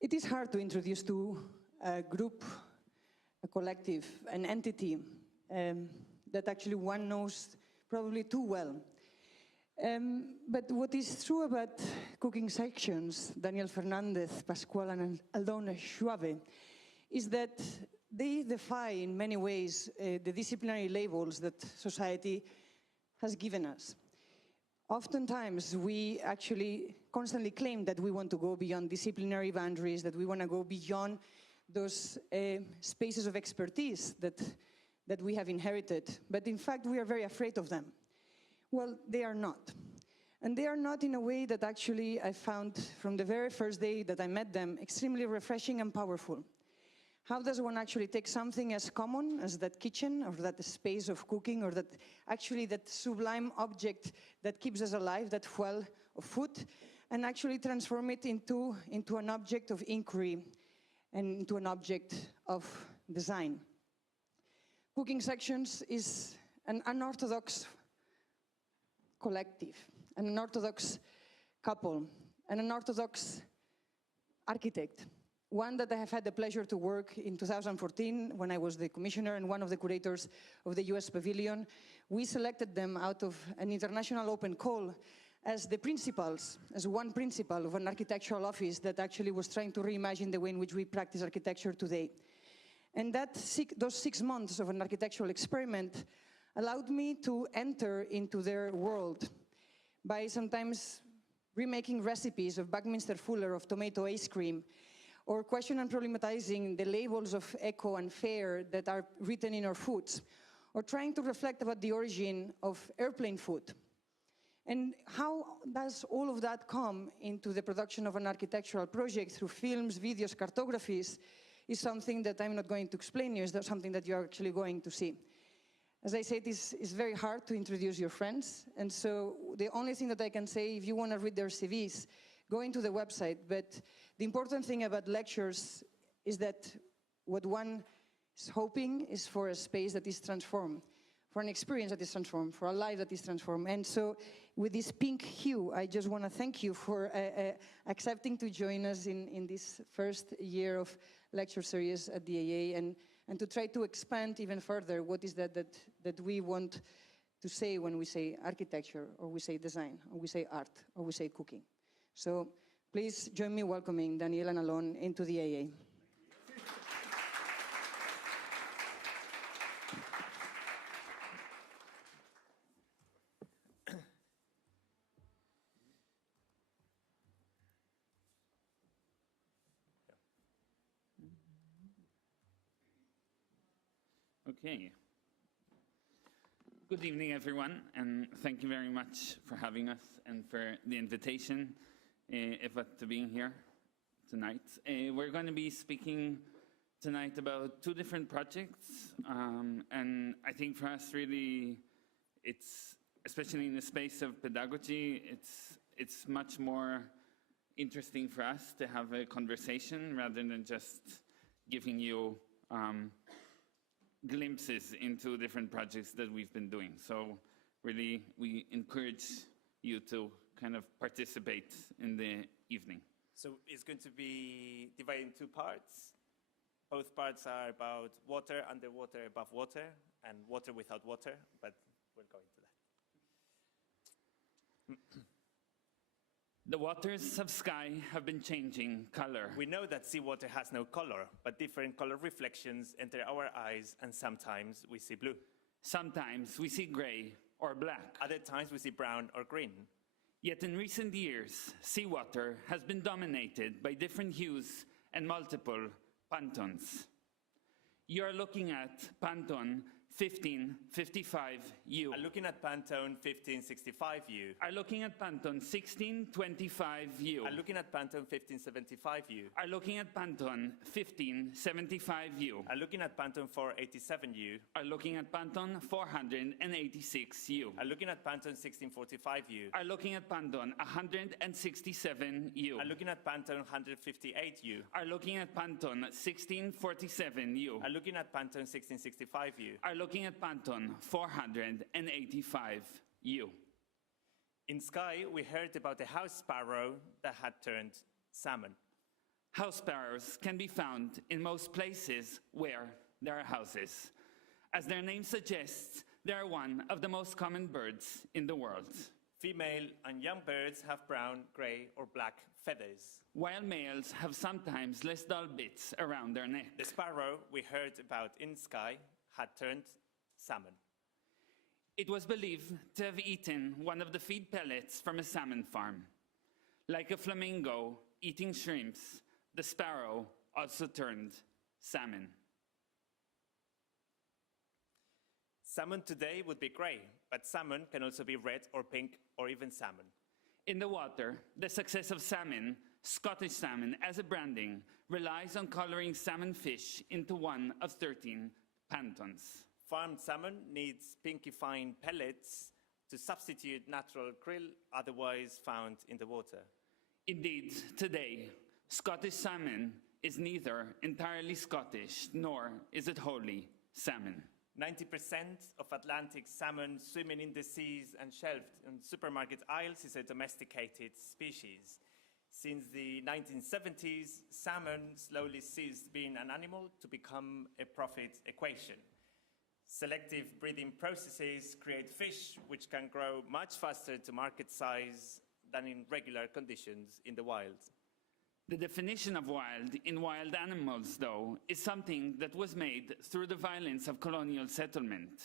It is hard to introduce to a group, a collective, an entity that actually one knows probably too well. But what is true about cooking sections, Daniel Fernández, Pascual and Alon, Schwabe, is that they defy in many ways the disciplinary labels that society has given us. Oftentimes, we actually constantly claim that we want to go beyond disciplinary boundaries, that we want to go beyond those spaces of expertise that we have inherited. But in fact, we are very afraid of them. Well, they are not. And they are not in a way that actually I found from the very first day that I met them extremely refreshing and powerful. How does one actually take something as common as that kitchen or that space of cooking or that actually that sublime object that keeps us alive, that well of food, and actually transform it into an object of inquiry and into an object of design? Cooking sections is an unorthodox collective, an unorthodox couple, and an unorthodox architect. One that I have had the pleasure to work in 2014 when I was the commissioner and one of the curators of the US Pavilion. We selected them out of an international open call as the principals, as one principal of an architectural office that actually was trying to reimagine the way in which we practice architecture today. And those 6 months of an architectural experiment allowed me to enter into their world by sometimes remaking recipes of Buckminster Fuller of tomato ice cream, or question and problematizing the labels of eco and fair that are written in our foods, or trying to reflect about the origin of airplane food. And how does all of that come into the production of an architectural project through films, videos, cartographies, is something that I'm not going to explain you, is that something that you're actually going to see. As I said, it's very hard to introduce your friends, and so the only thing that I can say, if you want to read their CVs, go into the website. But the important thing about lectures is that what one is hoping is for a space that is transformed, for an experience that is transformed, for a life that is transformed. And so with this pink hue, I just want to thank you for accepting to join us in this first year of lecture series at the AA, and to try to expand even further what is that we want to say when we say architecture, or we say design, or we say art, or we say cooking. So please join me welcoming Daniel and Alon into the AA. Okay. Good evening, everyone, and thank you very much for having us and for the invitation, Eva, to being here tonight. We're going to be speaking tonight about two different projects, and I think for us, really, it's, especially in the space of pedagogy, it's much more interesting for us to have a conversation rather than just giving you glimpses into different projects that we've been doing. So really, we encourage you to kind of participate in the evening. So it's going to be divided in two parts. Both parts are about water, underwater, above water, and water without water, but we'll go into that. The waters of sky have been changing color. We know that seawater has no color, but different color reflections enter our eyes, and sometimes we see blue. Sometimes we see gray or black. Other times we see brown or green. Yet in recent years, seawater has been dominated by different hues and multiple Pantones. You are looking at Pantone 1555U. I'm looking at Pantone 1565U. Are looking at Pantone 1625U. I'm looking at Pantone 1575U. Are looking at Pantone 1575U. I'm looking at Pantone 487U. Are looking at Pantone 486U. I'm looking at Pantone 1645U. Are looking at Pantone 167U. I'm looking at Pantone 158U. Are looking at Pantone 1647U. I'm looking at Pantone 1665U. Are looking at Pantone 485U. In Sky, we heard about a house sparrow that had turned salmon. House sparrows can be found in most places where there are houses. As their name suggests, they are one of the most common birds in the world. Female and young birds have brown, gray, or black feathers. While males have sometimes less dull bits around their neck. The sparrow we heard about in Sky had turned salmon. It was believed to have eaten one of the feed pellets from a salmon farm. Like a flamingo eating shrimps, the sparrow also turned salmon. Salmon today would be gray, but salmon can also be red or pink or even salmon. In the water, the success of salmon, Scottish salmon as a branding, relies on coloring salmon fish into one of 13 pantons. Farmed salmon needs pinky fine pellets to substitute natural krill otherwise found in the water. Indeed, today, Scottish salmon is neither entirely Scottish nor is it wholly salmon. 90% of Atlantic salmon swimming in the seas and shelved in supermarket aisles is a domesticated species. Since the 1970s, salmon slowly ceased being an animal to become a profit equation. Selective breeding processes create fish which can grow much faster to market size than in regular conditions in the wild. The definition of wild in wild animals, though, is something that was made through the violence of colonial settlement.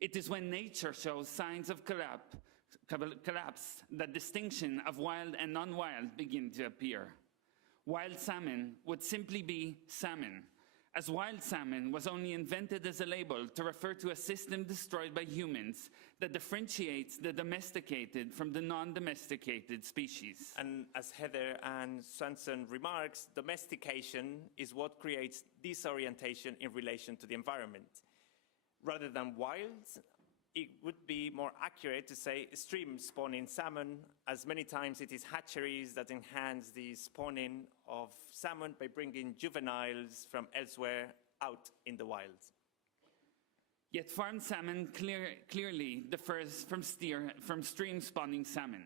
It is when nature shows signs of collapse that distinction of wild and non-wild begin to appear. Wild salmon would simply be salmon, as wild salmon was only invented as a label to refer to a system destroyed by humans that differentiates the domesticated from the non-domesticated species. And as Heather and Swanson remarks, domestication is what creates disorientation in relation to the environment. Rather than wild, it would be more accurate to say stream spawning salmon, as many times it is hatcheries that enhance the spawning of salmon by bringing juveniles from elsewhere out in the wild. Yet farmed salmon clearly differs from stream spawning salmon.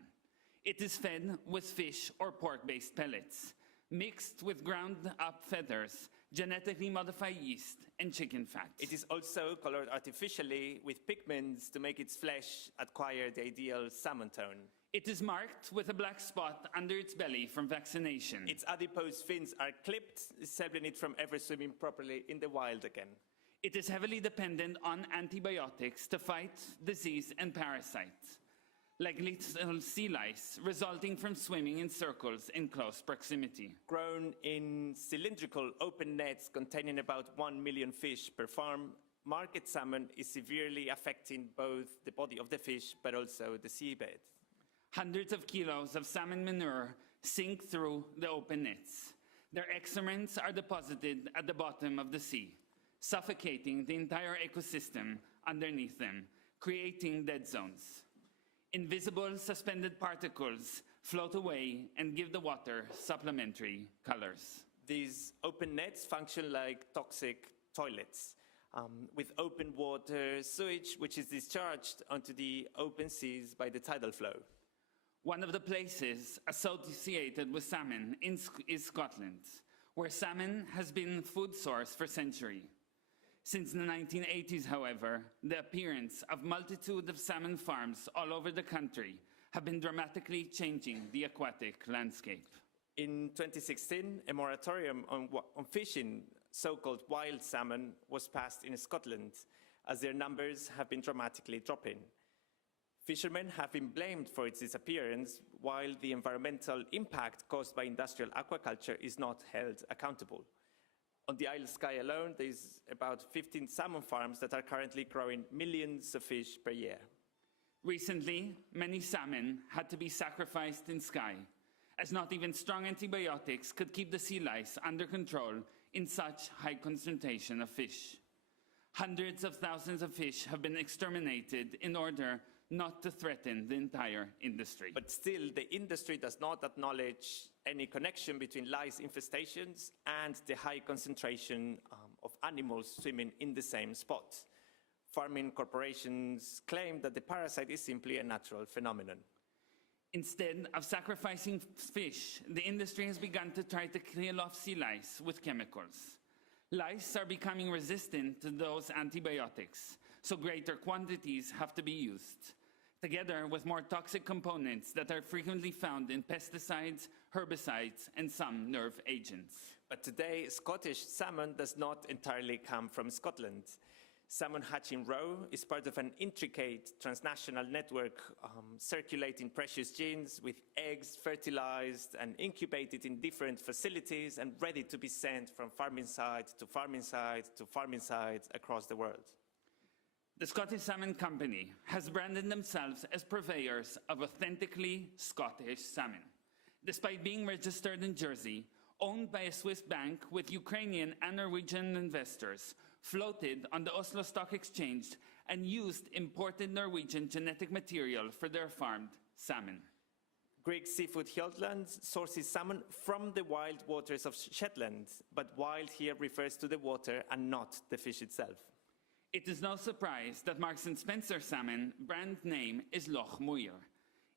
It is fed with fish or pork-based pellets, mixed with ground-up feathers, genetically modified yeast, and chicken fat. It is also colored artificially with pigments to make its flesh acquire the ideal salmon tone. It is marked with a black spot under its belly from vaccination. Its adipose fins are clipped, disabling it from ever swimming properly in the wild again. It is heavily dependent on antibiotics to fight disease and parasites, like lethal sea lice, resulting from swimming in circles in close proximity. Grown in cylindrical open nets containing about 1 million fish per farm, market salmon is severely affecting both the body of the fish but also the seabed. Hundreds of kilos of salmon manure sink through the open nets. Their excrements are deposited at the bottom of the sea, suffocating the entire ecosystem underneath them, creating dead zones. Invisible suspended particles float away and give the water supplementary colors. These open nets function like toxic toilets, with open water sewage which is discharged onto the open seas by the tidal flow. One of the places associated with salmon is Scotland, where salmon has been food source for centuries. Since the 1980s, however, the appearance of multitude of salmon farms all over the country have been dramatically changing the aquatic landscape. In 2016, a moratorium on fishing so-called wild salmon was passed in Scotland, as their numbers have been dramatically dropping. Fishermen have been blamed for its disappearance, while the environmental impact caused by industrial aquaculture is not held accountable. On the Isle of Skye alone, there's about 15 salmon farms that are currently growing millions of fish per year. Recently, many salmon had to be sacrificed in Skye, as not even strong antibiotics could keep the sea lice under control in such high concentration of fish. Hundreds of thousands of fish have been exterminated in order not to threaten the entire industry. But still, the industry does not acknowledge any connection between lice infestations and the high concentration of animals swimming in the same spot. Farming corporations claim that the parasite is simply a natural phenomenon. Instead of sacrificing fish, the industry has begun to try to kill off sea lice with chemicals. Lice are becoming resistant to those antibiotics, so greater quantities have to be used, together with more toxic components that are frequently found in pesticides, herbicides, and some nerve agents. But today, Scottish salmon does not entirely come from Scotland. Salmon hatching roe is part of an intricate transnational network circulating precious genes with eggs fertilized and incubated in different facilities and ready to be sent from farming site to farming site to farming sites across the world. The Scottish Salmon Company has branded themselves as purveyors of authentically Scottish salmon, despite being registered in Jersey, owned by a Swiss bank with Ukrainian and Norwegian investors, floated on the Oslo Stock Exchange, and used imported Norwegian genetic material for their farmed salmon. Greek seafood Hjaltland sources salmon from the wild waters of Shetland, but wild here refers to the water and not the fish itself. It is no surprise that Marks & Spencer salmon brand name is Loch Muir.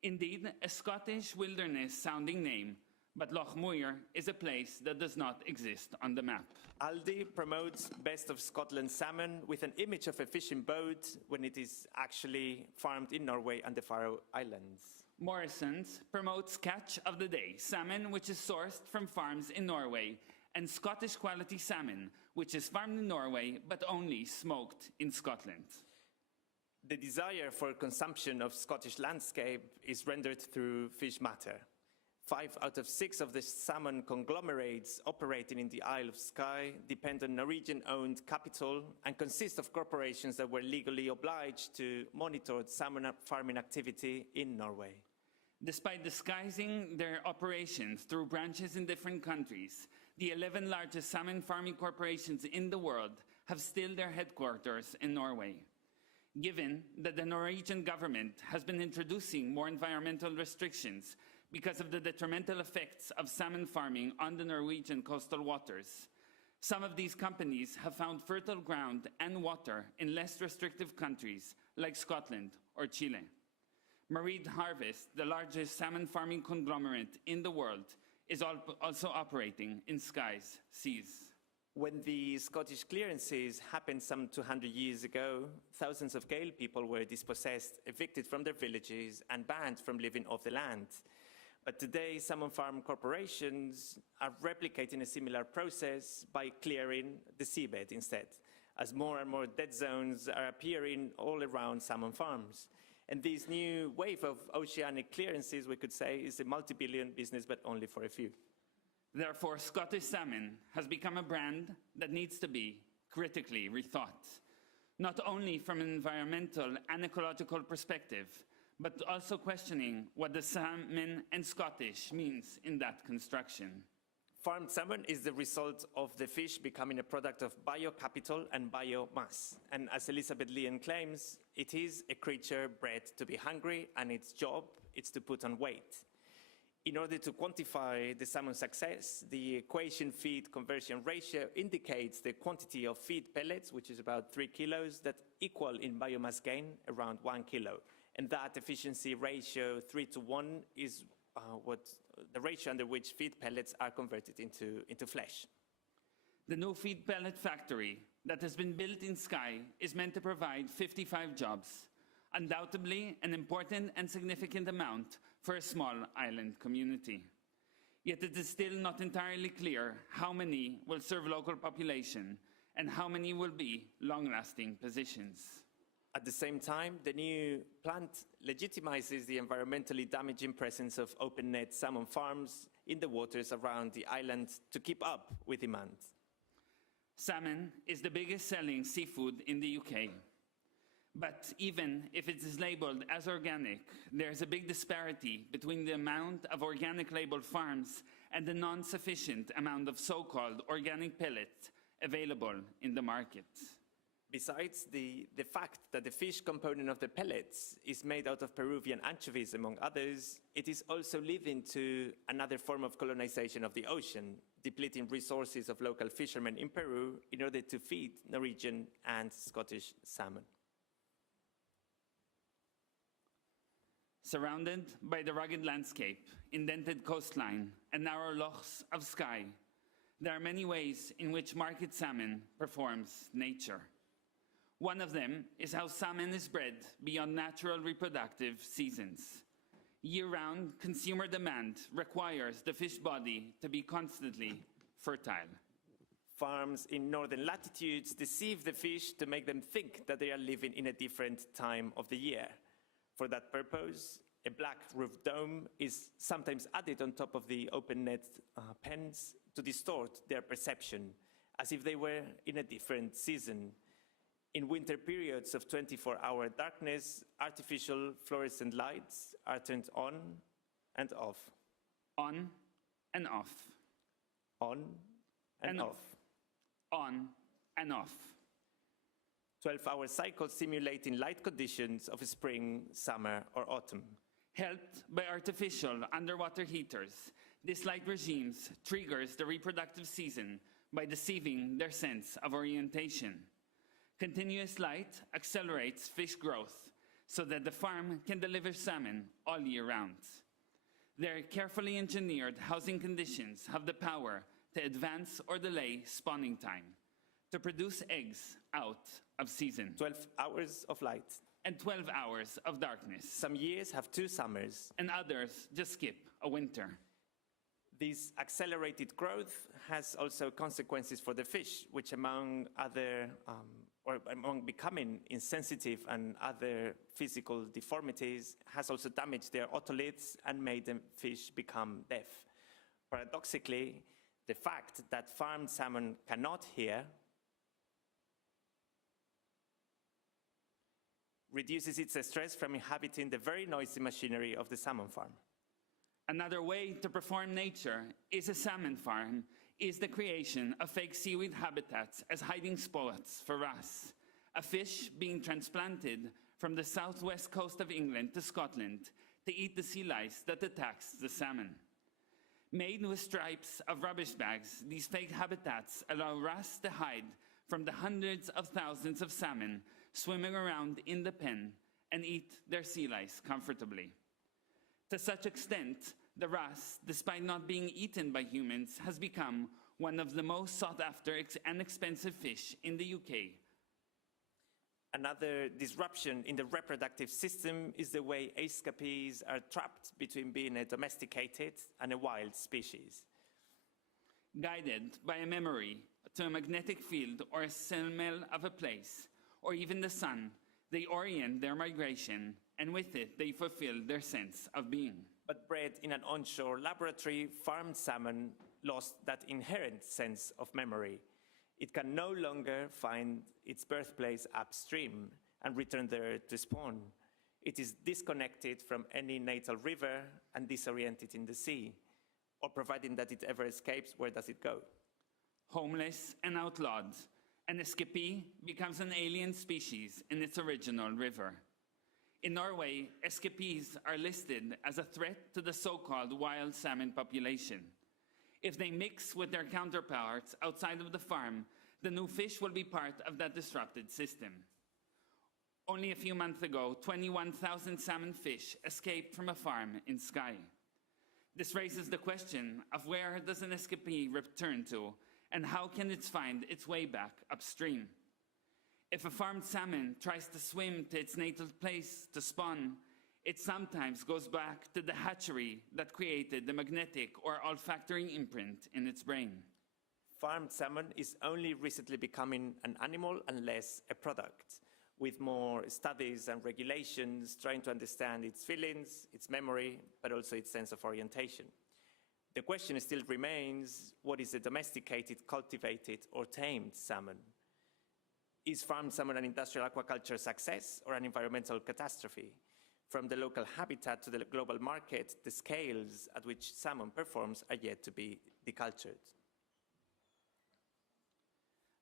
Indeed, a Scottish wilderness-sounding name, but Loch Muir is a place that does not exist on the map. Aldi promotes best of Scotland salmon with an image of a fishing boat when it is actually farmed in Norway and the Faroe Islands. Morrison's promotes Catch of the Day, salmon which is sourced from farms in Norway, and Scottish quality salmon, which is farmed in Norway but only smoked in Scotland. The desire for consumption of Scottish landscape is rendered through fish matter. 5 out of 6 of the salmon conglomerates operating in the Isle of Skye depend on Norwegian-owned capital and consist of corporations that were legally obliged to monitor salmon farming activity in Norway. Despite disguising their operations through branches in different countries, the 11 largest salmon farming corporations in the world have still their headquarters in Norway. Given that the Norwegian government has been introducing more environmental restrictions because of the detrimental effects of salmon farming on the Norwegian coastal waters, some of these companies have found fertile ground and water in less restrictive countries like Scotland or Chile. Marine Harvest, the largest salmon farming conglomerate in the world, is also operating in Skye's seas. When the Scottish clearances happened some 200 years ago, thousands of Gael people were dispossessed, evicted from their villages, and banned from living off the land. But today, salmon farm corporations are replicating a similar process by clearing the seabed instead, as more and more dead zones are appearing all around salmon farms. And this new wave of oceanic clearances, we could say, is a multi-billion business, but only for a few. Therefore, Scottish salmon has become a brand that needs to be critically rethought, not only from an environmental and ecological perspective, but also questioning what the salmon and Scottish means in that construction. Farmed salmon is the result of the fish becoming a product of biocapital and biomass. And as Elizabeth Leon claims, it is a creature bred to be hungry, and its job is to put on weight. In order to quantify the salmon success, the equation feed conversion ratio indicates the quantity of feed pellets, which is about 3 kilos, that equal in biomass gain around 1 kilo. And that efficiency ratio, 3:1, is what the ratio under which feed pellets are converted into flesh. The new feed pellet factory that has been built in Skye is meant to provide 55 jobs, undoubtedly an important and significant amount for a small island community. Yet it is still not entirely clear how many will serve local population and how many will be long-lasting positions. At the same time, the new plant legitimizes the environmentally damaging presence of open-net salmon farms in the waters around the island to keep up with demand. Salmon is the biggest selling seafood in the UK. But even if it is labeled as organic, there is a big disparity between the amount of organic labeled farms and the non-sufficient amount of so-called organic pellets available in the market. Besides the fact that the fish component of the pellets is made out of Peruvian anchovies, among others, it is also leading to another form of colonization of the ocean, depleting resources of local fishermen in Peru in order to feed Norwegian and Scottish salmon. Surrounded by the rugged landscape, indented coastline, and narrow lochs of sky, there are many ways in which market salmon performs nature. One of them is how salmon is bred beyond natural reproductive seasons. Year-round, consumer demand requires the fish body to be constantly fertile. Farms in northern latitudes deceive the fish to make them think that they are living in a different time of the year. For that purpose, a black roof dome is sometimes added on top of the open net pens to distort their perception, as if they were in a different season. In winter periods of 24-hour darkness, artificial fluorescent lights are turned on and off. On and off. On and off. On and off. 12-hour cycles simulating light conditions of spring, summer, or autumn. Helped by artificial underwater heaters, this light regimes triggers the reproductive season by deceiving their sense of orientation. Continuous light accelerates fish growth so that the farm can deliver salmon all year round. Their carefully engineered housing conditions have the power to advance or delay spawning time, to produce eggs out of season. 12 hours of light. And 12 hours of darkness. Some years have 2 summers. And others just skip a winter. This accelerated growth has also consequences for the fish, which among becoming insensitive and other physical deformities, has also damaged their otoliths and made the fish become deaf. Paradoxically, the fact that farmed salmon cannot hear reduces its stress from inhabiting the very noisy machinery of the salmon farm. Another way to perform nature is a salmon farm is the creation of fake seaweed habitats as hiding spots for wrasse, a fish being transplanted from the southwest coast of England to Scotland to eat the sea lice that attacks the salmon. Made with stripes of rubbish bags, these fake habitats allow wrasse to hide from the hundreds of thousands of salmon swimming around in the pen and eat their sea lice comfortably. To such extent, the wrasse, despite not being eaten by humans, has become one of the most sought after and expensive fish in the UK. Another disruption in the reproductive system is the way escapees are trapped between being a domesticated and a wild species. Guided by a memory to a magnetic field or a smell of a place, or even the sun, they orient their migration, and with it they fulfill their sense of being. But bred in an onshore laboratory, farmed salmon lost that inherent sense of memory. It can no longer find its birthplace upstream and return there to spawn. It is disconnected from any natal river and disoriented in the sea. Or providing that it ever escapes, where does it go? Homeless and outlawed, an escapee becomes an alien species in its original river. In Norway, escapees are listed as a threat to the so-called wild salmon population. If they mix with their counterparts outside of the farm, the new fish will be part of that disrupted system. Only a few months ago, 21,000 salmon fish escaped from a farm in Skye. This raises the question of where does an escapee return to, and how can it find its way back upstream? If a farmed salmon tries to swim to its natal place to spawn, it sometimes goes back to the hatchery that created the magnetic or olfactory imprint in its brain. Farmed salmon is only recently becoming an animal and less a product, with more studies and regulations trying to understand its feelings, its memory, but also its sense of orientation. The question still remains, what is a domesticated, cultivated, or tamed salmon? Is farmed salmon an industrial aquaculture success or an environmental catastrophe? From the local habitat to the global market, the scales at which salmon performs are yet to be decultured.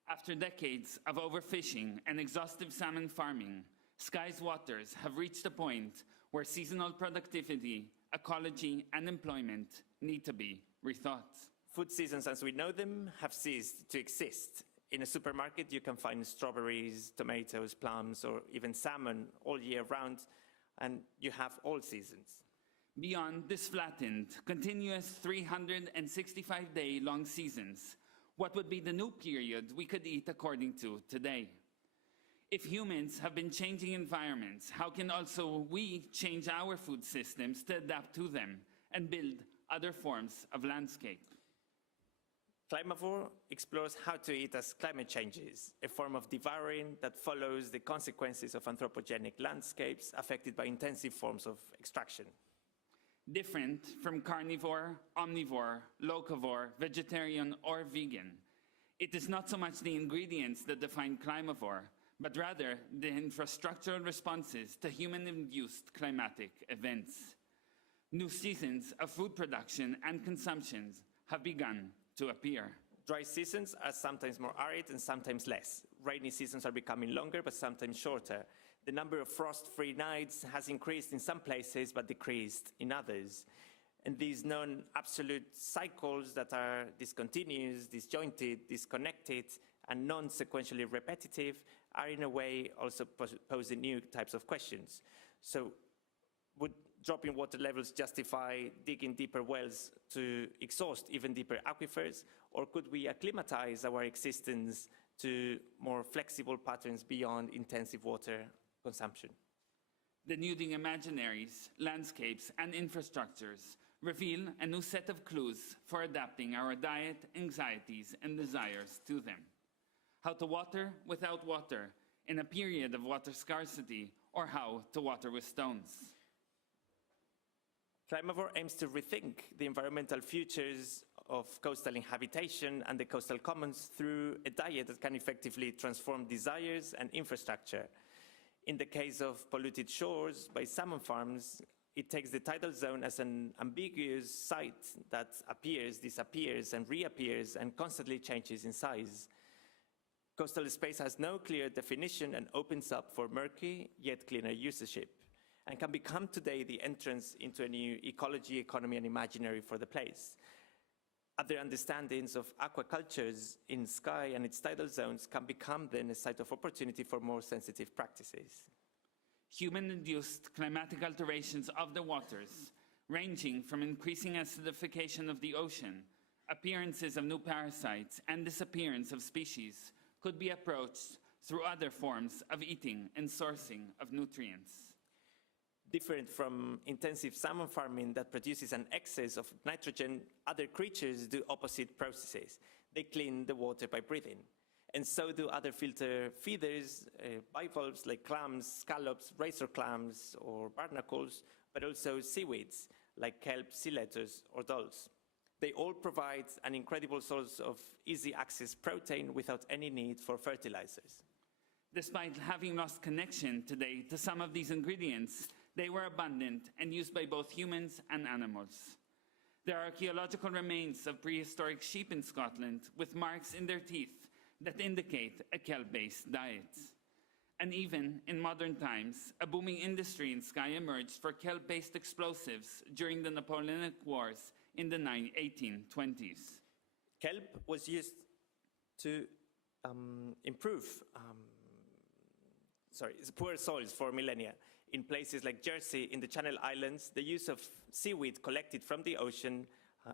After decades of overfishing and exhaustive salmon farming, Skye's waters have reached a point where seasonal productivity, ecology, and employment need to be rethought. Food seasons as we know them have ceased to exist. In a supermarket, you can find strawberries, tomatoes, plums, or even salmon all year round, and you have all seasons. Beyond this flattened, continuous 365-day long seasons, what would be the new period we could eat according to today? If humans have been changing environments, how can also we change our food systems to adapt to them and build other forms of landscape? CLIMAVORE explores how to eat as climate changes, a form of devouring that follows the consequences of anthropogenic landscapes affected by intensive forms of extraction. Different from carnivore, omnivore, locavore, vegetarian, or vegan, it is not so much the ingredients that define CLIMAVORE, but rather the infrastructural responses to human-induced climatic events. New seasons of food production and consumption have begun to appear. Dry seasons are sometimes more arid and sometimes less. Rainy seasons are becoming longer but sometimes shorter. The number of frost-free nights has increased in some places but decreased in others. And these non-absolute cycles that are discontinuous, disjointed, disconnected, and non-sequentially repetitive are in a way also posing new types of questions. So would dropping water levels justify digging deeper wells to exhaust even deeper aquifers, or could we acclimatize our existence to more flexible patterns beyond intensive water consumption? Denuding imaginaries, landscapes, and infrastructures reveal a new set of clues for adapting our diet, anxieties, and desires to them. How to water without water in a period of water scarcity, or how to water with stones. CLIMAVORE aims to rethink the environmental futures of coastal inhabitation and the coastal commons through a diet that can effectively transform desires and infrastructure. In the case of polluted shores by salmon farms, it takes the tidal zone as an ambiguous site that appears, disappears, and reappears and constantly changes in size. Coastal space has no clear definition and opens up for murky yet cleaner usership, and can become today the entrance into a new ecology, economy, and imaginary for the place. Other understandings of aqua-cultures in sky and its tidal zones can become then a site of opportunity for more sensitive practices. Human-induced climatic alterations of the waters, ranging from increasing acidification of the ocean, appearances of new parasites, and disappearance of species, could be approached through other forms of eating and sourcing of nutrients. Different from intensive salmon farming that produces an excess of nitrogen, other creatures do opposite processes. They clean the water by breathing. And so do other filter feeders, bivalves like clams, scallops, razor clams, or barnacles, but also seaweeds like kelp, sea lettuce, or dulse. They all provide an incredible source of easy access protein without any need for fertilizers. Despite having lost connection today to some of these ingredients, they were abundant and used by both humans and animals. There are archaeological remains of prehistoric sheep in Scotland with marks in their teeth that indicate a kelp-based diet. And even in modern times, a booming industry in Skye emerged for kelp-based explosives during the Napoleonic Wars in the 1820s. Kelp was used to improve poor soils for millennia. In places like Jersey, in the Channel Islands, the use of seaweed collected from the ocean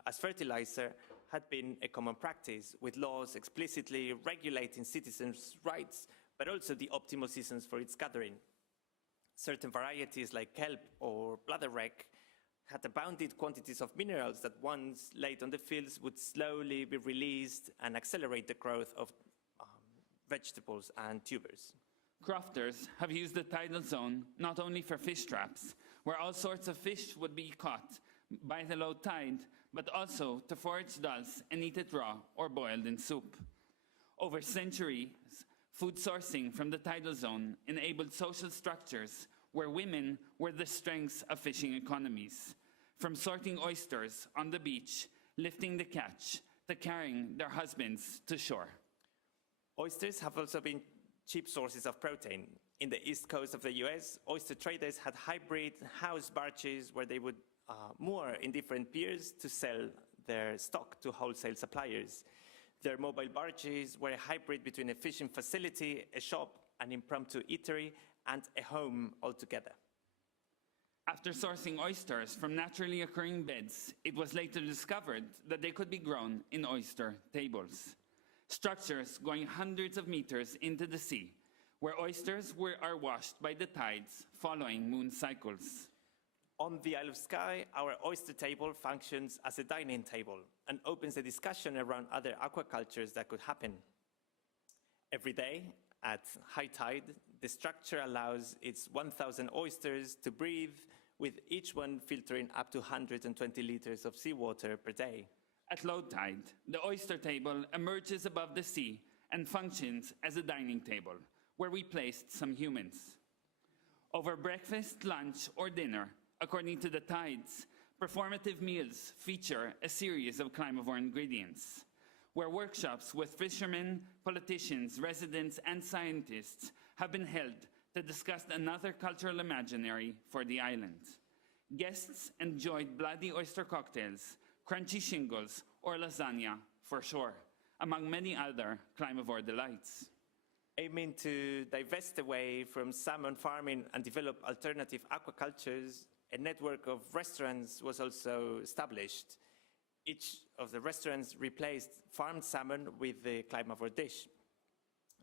as fertilizer had been a common practice, with laws explicitly regulating citizens' rights, but also the optimal seasons for its gathering. Certain varieties like kelp or bladderwrack had abounded quantities of minerals that once laid on the fields would slowly be released and accelerate the growth of vegetables and tubers. Crofters have used the tidal zone not only for fish traps, where all sorts of fish would be caught by the low tide, but also to forage dulse and eat it raw or boiled in soup. Over centuries, food sourcing from the tidal zone enabled social structures where women were the strengths of fishing economies, from sorting oysters on the beach, lifting the catch, to carrying their husbands to shore. Oysters have also been cheap sources of protein. In the east coast of the US, oyster traders had hybrid house barges where they would moor in different piers to sell their stock to wholesale suppliers. Their mobile barges were a hybrid between a fishing facility, a shop, an impromptu eatery, and a home altogether. After sourcing oysters from naturally occurring beds, it was later discovered that they could be grown in oyster tables, structures going hundreds of meters into the sea, where oysters are washed by the tides following moon cycles. On the Isle of Skye, our oyster table functions as a dining table and opens a discussion around other aquacultures that could happen. Every day, at high tide, the structure allows its 1,000 oysters to breathe, with each one filtering up to 120 liters of seawater per day. At low tide, the oyster table emerges above the sea and functions as a dining table, where we placed some humans. Over breakfast, lunch, or dinner, according to the tides, performative meals feature a series of CLIMAVORE ingredients, where workshops with fishermen, politicians, residents, and scientists have been held to discuss another cultural imaginary for the island. Guests enjoyed bloody oyster cocktails, crunchy shingles, or lasagna for sure, among many other CLIMAVORE delights. Aiming to divest away from salmon farming and develop alternative aquacultures, a network of restaurants was also established. Each of the restaurants replaced farmed salmon with the CLIMAVORE dish.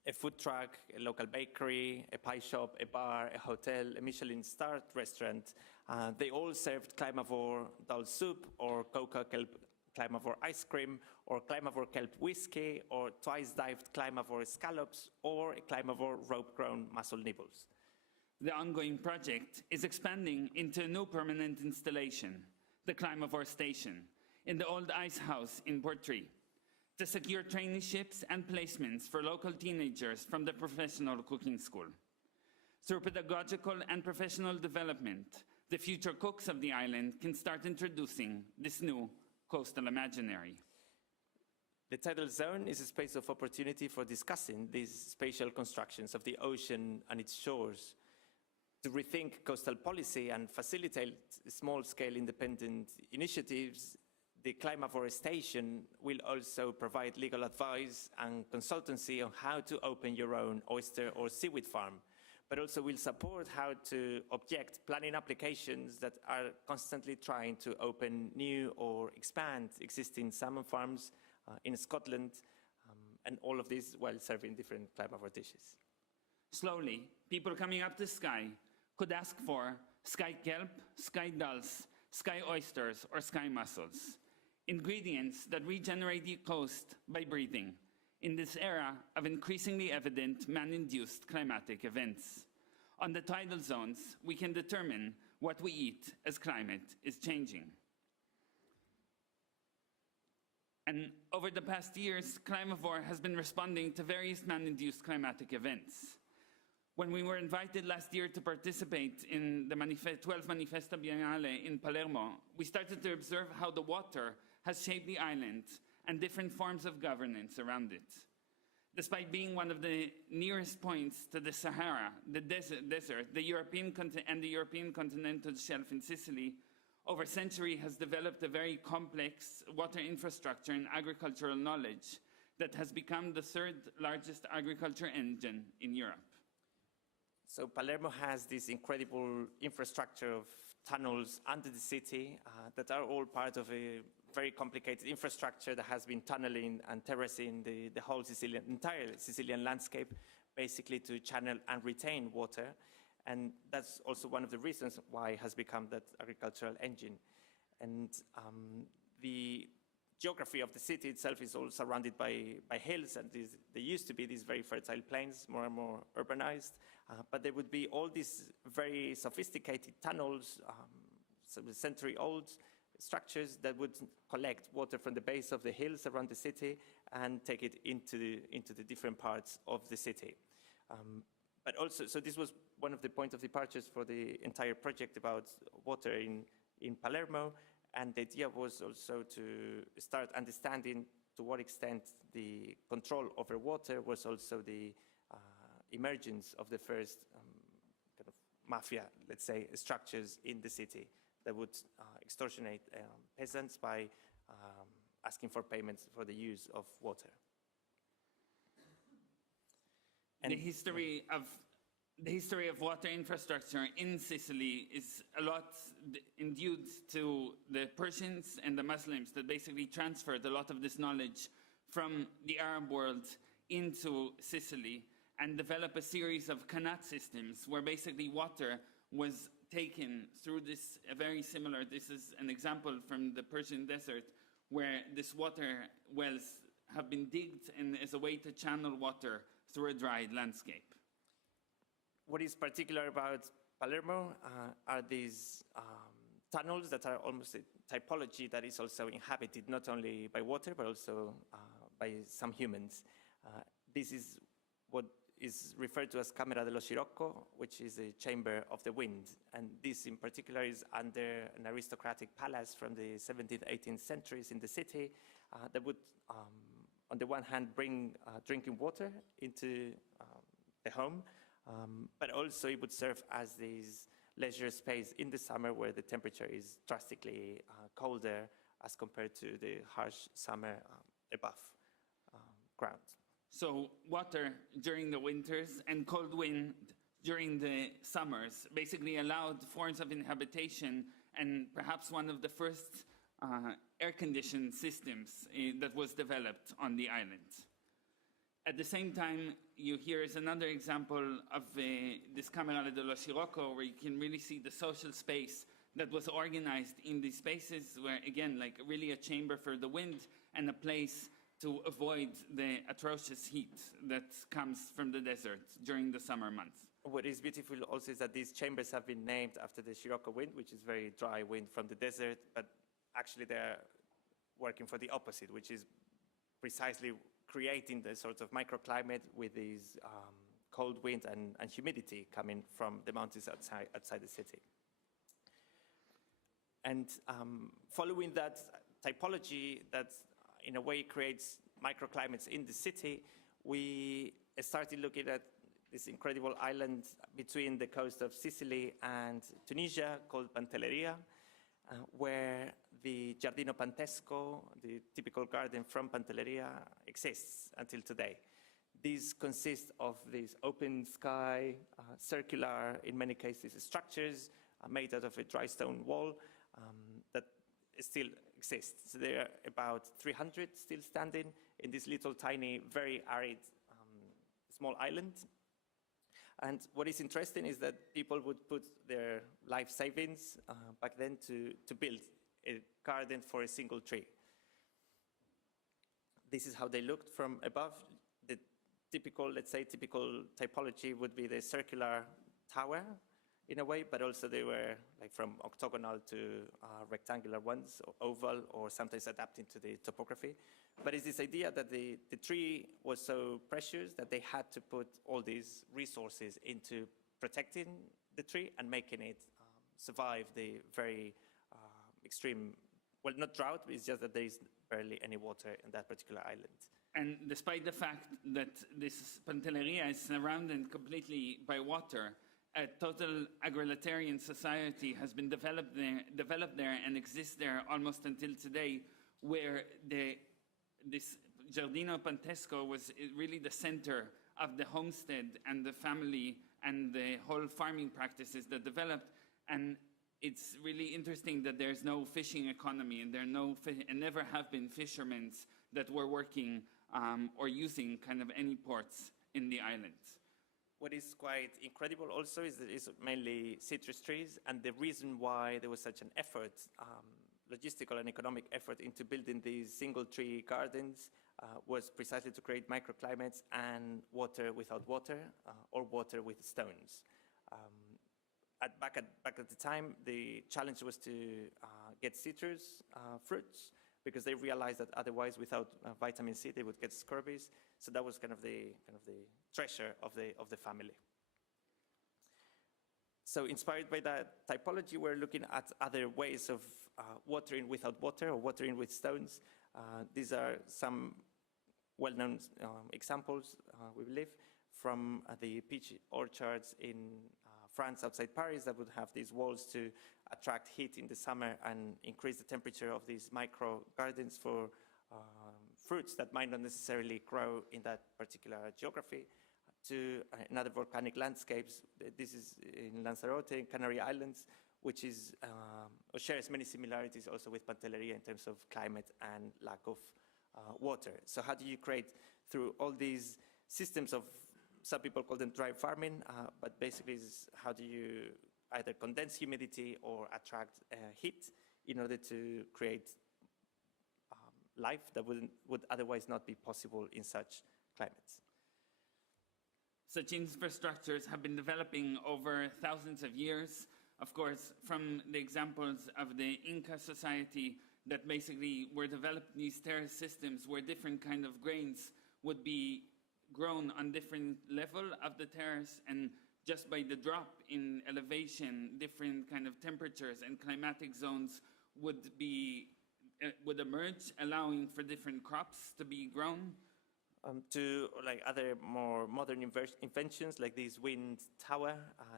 A food truck, a local bakery, a pie shop, a bar, a hotel, a Michelin-starred restaurant, they all served CLIMAVORE dal soup or coca kelp CLIMAVORE ice cream or CLIMAVORE kelp whiskey or twice-dived CLIMAVORE scallops or CLIMAVORE rope-grown mussel nibbles. The ongoing project is expanding into a new permanent installation, the CLIMAVORE station, in the old ice house in Portree, to secure traineeships and placements for local teenagers from the professional cooking school. Through pedagogical and professional development, the future cooks of the island can start introducing this new coastal imaginary. The tidal zone is a space of opportunity for discussing these spatial constructions of the ocean and its shores. To rethink coastal policy and facilitate small-scale independent initiatives, the CLIMAVORE station will also provide legal advice and consultancy on how to open your own oyster or seaweed farm, but also will support how to object planning applications that are constantly trying to open new or expand existing salmon farms in Scotland, and all of this while serving different CLIMAVORE dishes. Slowly, people coming up to Skye could ask for sky kelp, sky dulse, sky oysters, or sky mussels, ingredients that regenerate the coast by breathing in this era of increasingly evident man-induced climatic events. On the tidal zones, we can determine what we eat as climate is changing. And over the past years, CLIMAVORE has been responding to various man-induced climatic events. When we were invited last year to participate in the 12 Manifesta Biennale in Palermo, we started to observe how the water has shaped the island and different forms of governance around it. Despite being one of the nearest points to the Sahara, the desert, the European continental shelf in Sicily, over centuries has developed a very complex water infrastructure and agricultural knowledge that has become the third largest agriculture engine in Europe. So Palermo has this incredible infrastructure of tunnels under the city that are all part of a very complicated infrastructure that has been tunneling and terracing the whole entire Sicilian landscape, basically to channel and retain water. And that's also one of the reasons why it has become that agricultural engine. And the geography of the city itself is all surrounded by hills, and there used to be these very fertile plains, more and more urbanized, but there would be all these very sophisticated tunnels, century-old structures that would collect water from the base of the hills around the city and take it into the different parts of the city. But also, so this was one of the points of departures for the entire project about water in Palermo. And the idea was also to start understanding to what extent the control over water was also the emergence of the first kind of mafia, let's say, structures in the city that would extortionate peasants by asking for payments for the use of water. And the history of the history of water infrastructure in Sicily is a lot induced to the Persians and the Muslims that basically transferred a lot of this knowledge from the Arab world into Sicily and develop a series of qanat systems where basically water was taken through this very similar, this is an example from the Persian desert where this water wells have been digged and as a way to channel water through a dried landscape. What is particular about Palermo are these tunnels that are almost a typology that is also inhabited not only by water but also by some humans. This is what is referred to as Camera dello Scirocco, which is a chamber of the wind. And this in particular is under an aristocratic palace from the 17th, 18th centuries in the city that would, on the one hand, bring drinking water into the home, but also it would serve as this leisure space in the summer where the temperature is drastically colder as compared to the harsh summer above ground. So water during the winters and cold wind during the summers basically allowed forms of inhabitation and perhaps one of the first air-conditioned systems that was developed on the island. At the same time, here is another example of this Camera dello Scirocco where you can really see the social space that was organized in these spaces where, again, like really a chamber for the wind and a place to avoid the atrocious heat that comes from the desert during the summer months. What is beautiful also is that these chambers have been named after the Scirocco wind, which is very dry wind from the desert, but actually they're working for the opposite, which is precisely creating the sort of microclimate with these cold wind and humidity coming from the mountains outside the city. And following that typology that in a way creates microclimates in the city, we started looking at this incredible island between the coast of Sicily and Tunisia called Pantelleria, where the Giardino Pantesco, the typical garden from Pantelleria, exists until today. These consist of these open sky, circular, in many cases, structures made out of a dry stone wall that still exists. So there are about 300 still standing in this little tiny, very arid, small island. And what is interesting is that people would put their life savings back then to build a garden for a single tree. This is how they looked from above. The typical, let's say, typical typology would be the circular tower in a way, but also they were like from octagonal to rectangular ones, or oval, or sometimes adapting to the topography. But it's this idea that the tree was so precious that they had to put all these resources into protecting the tree and making it survive the very extreme, well, not drought, but it's just that there is barely any water in that particular island. And despite the fact that this Pantelleria is surrounded completely by water, a total agralitarian society has been developed there and exists there almost until today, where this Giardino Pantesco was really the center of the homestead and the family and the whole farming practices that developed. And it's really interesting that there's no fishing economy and there never have been fishermen that were working or using kind of any ports in the island. What is quite incredible also is that it's mainly citrus trees, and the reason why there was such an effort, logistical and economic effort into building these single tree gardens was precisely to create microclimates and water without water or water with stones. Back at the time, the challenge was to get citrus fruits because they realized that otherwise, without vitamin C, they would get scurvy. So that was kind of the treasure of the family. So inspired by that typology, we're looking at other ways of watering without water or watering with stones. These are some well-known examples, we believe, from the peach orchards in France outside Paris that would have these walls to attract heat in the summer and increase the temperature of these micro gardens for fruits that might not necessarily grow in that particular geography, to another volcanic landscapes. This is in Lanzarote, Canary Islands, which is, shares many similarities also with Pantelleria in terms of climate and lack of water. So how do you create, through all these systems of, some people call them dry farming, but basically is how do you either condense humidity or attract heat in order to create life that would otherwise not be possible in such climates. Such infrastructures have been developing over thousands of years. Of course, from the examples of the Inca society that basically were developed these terrace systems where different kind of grains would be grown on different level of the terrace, and just by the drop in elevation, different kind of temperatures and climatic zones would emerge, allowing for different crops to be grown. To like other more modern inventions, like this wind tower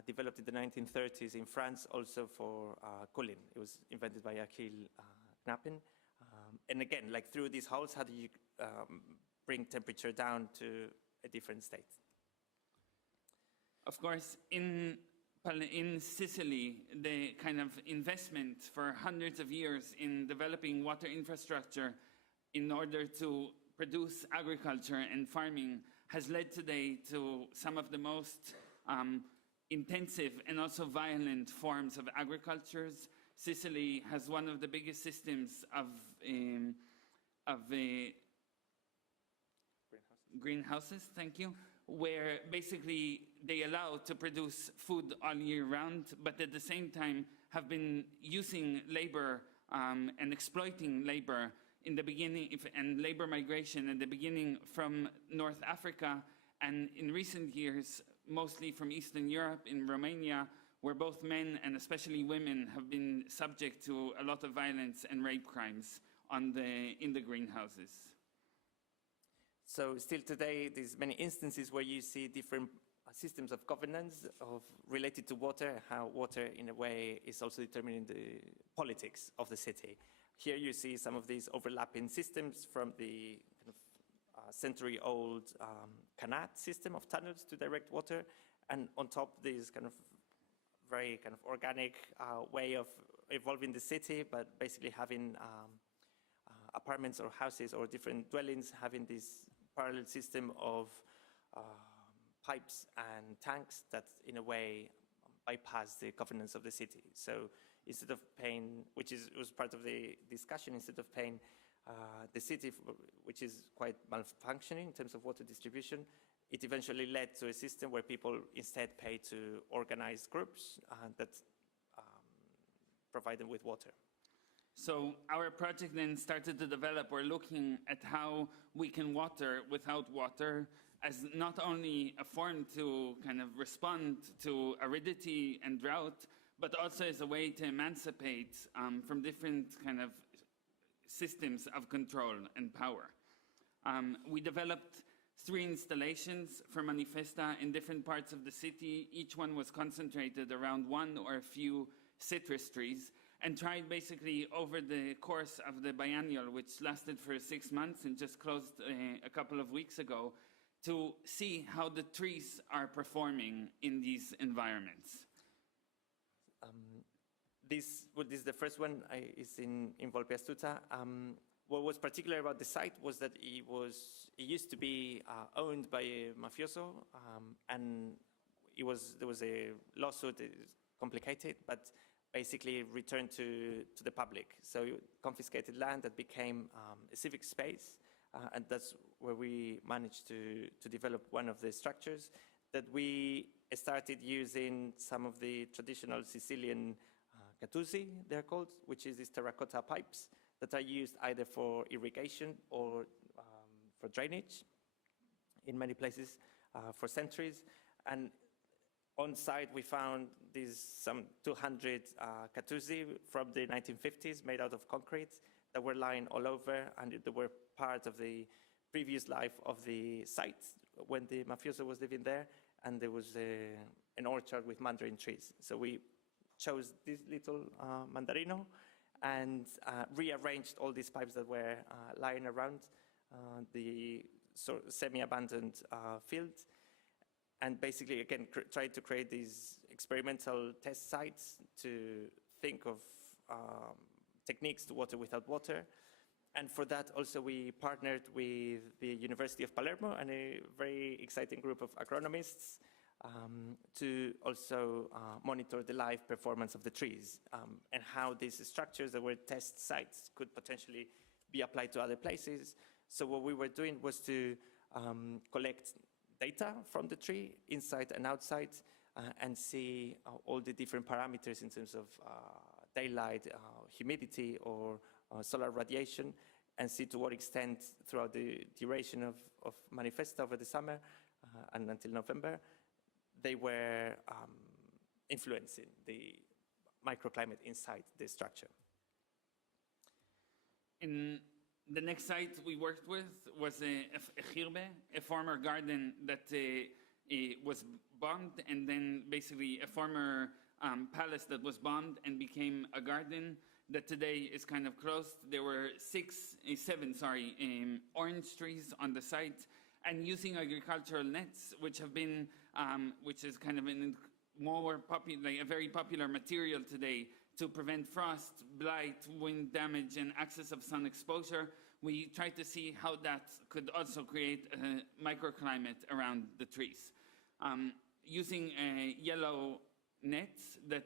developed in the 1930s in France, also for cooling. It was invented by Achille Knappen. And again, like through these holes, how do you bring temperature down to a different state? Of course, in Sicily, the kind of investment for hundreds of years in developing water infrastructure in order to produce agriculture and farming has led today to some of the most intensive and also violent forms of agricultures. Sicily has one of the biggest systems of greenhouses, thank you, where basically they allow to produce food all year round, but at the same time have been using labor and exploiting labor in the beginning, and labor migration in the beginning from North Africa, and in recent years, mostly from Eastern Europe, in Romania, where both men and especially women have been subject to a lot of violence and rape crimes in the greenhouses. So still today, there's many instances where you see different systems of governance related to water, how water in a way is also determining the politics of the city. Here you see some of these overlapping systems from the kind of century-old canat system of tunnels to direct water, and on top this kind of very kind of organic way of evolving the city, but basically having apartments or houses or different dwellings having this parallel system of pipes and tanks that in a way bypass the governance of the city. So instead of paying, was part of the discussion, instead of paying the city, which is quite malfunctioning in terms of water distribution, it eventually led to a system where people instead pay to organize groups that provide them with water. So our project then started to develop. We're looking at how we can water without water as not only a form to kind of respond to aridity and drought, but also as a way to emancipate from different kind of systems of control and power. We developed 3 installations for Manifesta in different parts of the city. Each one was concentrated around one or a few citrus trees, and tried basically over the course of the biennial, which lasted for 6 months and just closed a couple of weeks ago, to see how the trees are performing in these environments. This is the first one, is in Volpe Astuta. What was particular about the site was that it used to be owned by a mafioso, and there was a lawsuit, complicated, but basically returned to the public. So confiscated land that became a civic space, and that's where we managed to develop one of the structures that we started using some of the traditional Sicilian catuzzi, they're called, which is these terracotta pipes that are used either for irrigation or for drainage in many places for centuries. And on site, we found some 200 catuzzi from the 1950s made out of concrete that were lying all over, and they were part of the previous life of the site when the mafioso was living there, and there was an orchard with mandarin trees. So we chose this little mandarino and rearranged all these pipes that were lying around the semi-abandoned field. and basically, again, try to create these experimental test sites to think of techniques to water without water. And for that, also, we partnered with the University of Palermo and a very exciting group of agronomists to also monitor the live performance of the trees and how these structures that were test sites could potentially be applied to other places. So what we were doing was to collect data from the tree, inside and outside, and see all the different parameters in terms of daylight, humidity, or solar radiation, and see to what extent throughout the duration of Manifesta over the summer and until November, they were influencing the microclimate inside the structure. In the next site we worked with was a Schwabe, a former garden that was bombed, and then basically a former palace that was bombed and became a garden that today is kind of closed. There were seven orange trees on the site, and using agricultural nets, which have been, which is kind of a very popular material today to prevent frost, blight, wind damage, and excess of sun exposure. We tried to see how that could also create a microclimate around the trees. Using yellow nets that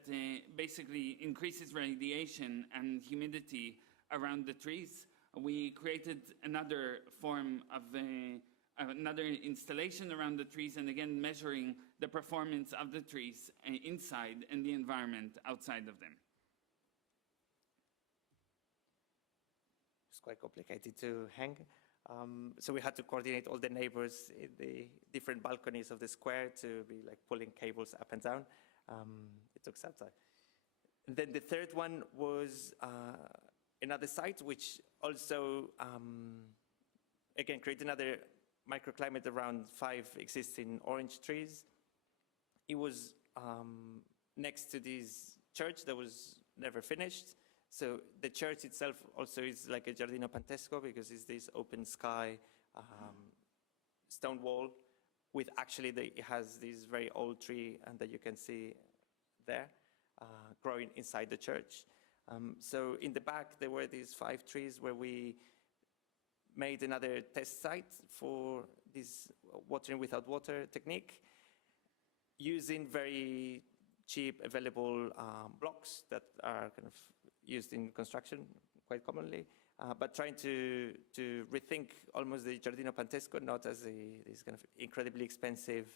basically increases radiation and humidity around the trees, we created another form of another installation around the trees, and again measuring the performance of the trees inside and the environment outside of them. It's quite complicated to hang. So we had to coordinate all the neighbors in the different balconies of the square to be like pulling cables up and down. It took some time. And then the third one was another site which also, again, created another microclimate around 5 existing orange trees. It was next to this church that was never finished. So the church itself also is like a Giardino Pantesco because it's this open sky stone wall with actually it has this very old tree and that you can see there growing inside the church. So in the back there were these 5 trees where we made another test site for this watering without water technique using very cheap available blocks that are kind of used in construction quite commonly, but trying to rethink almost the Giardino Pantesco not as this kind of incredibly expensive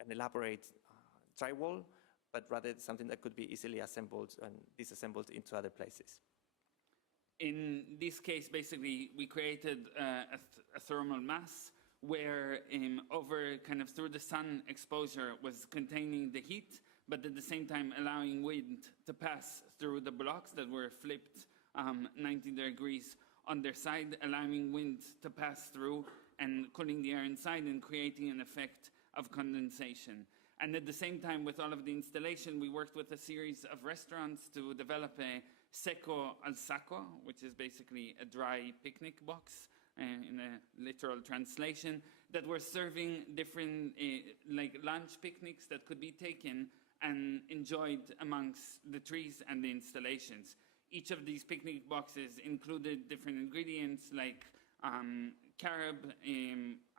and elaborate drywall, but rather something that could be easily assembled and disassembled into other places. In this case, basically, we created a thermal mass where over kind of through the sun exposure was containing the heat, but at the same time allowing wind to pass through the blocks that were flipped 90 degrees on their side, allowing wind to pass through and cooling the air inside and creating an effect of condensation. And at the same time, with all of the installation, we worked with a series of restaurants to develop a seco al sacco, which is basically a dry picnic box, in a literal translation, that were serving different like lunch picnics that could be taken and enjoyed amongst the trees and the installations. Each of these picnic boxes included different ingredients like carob,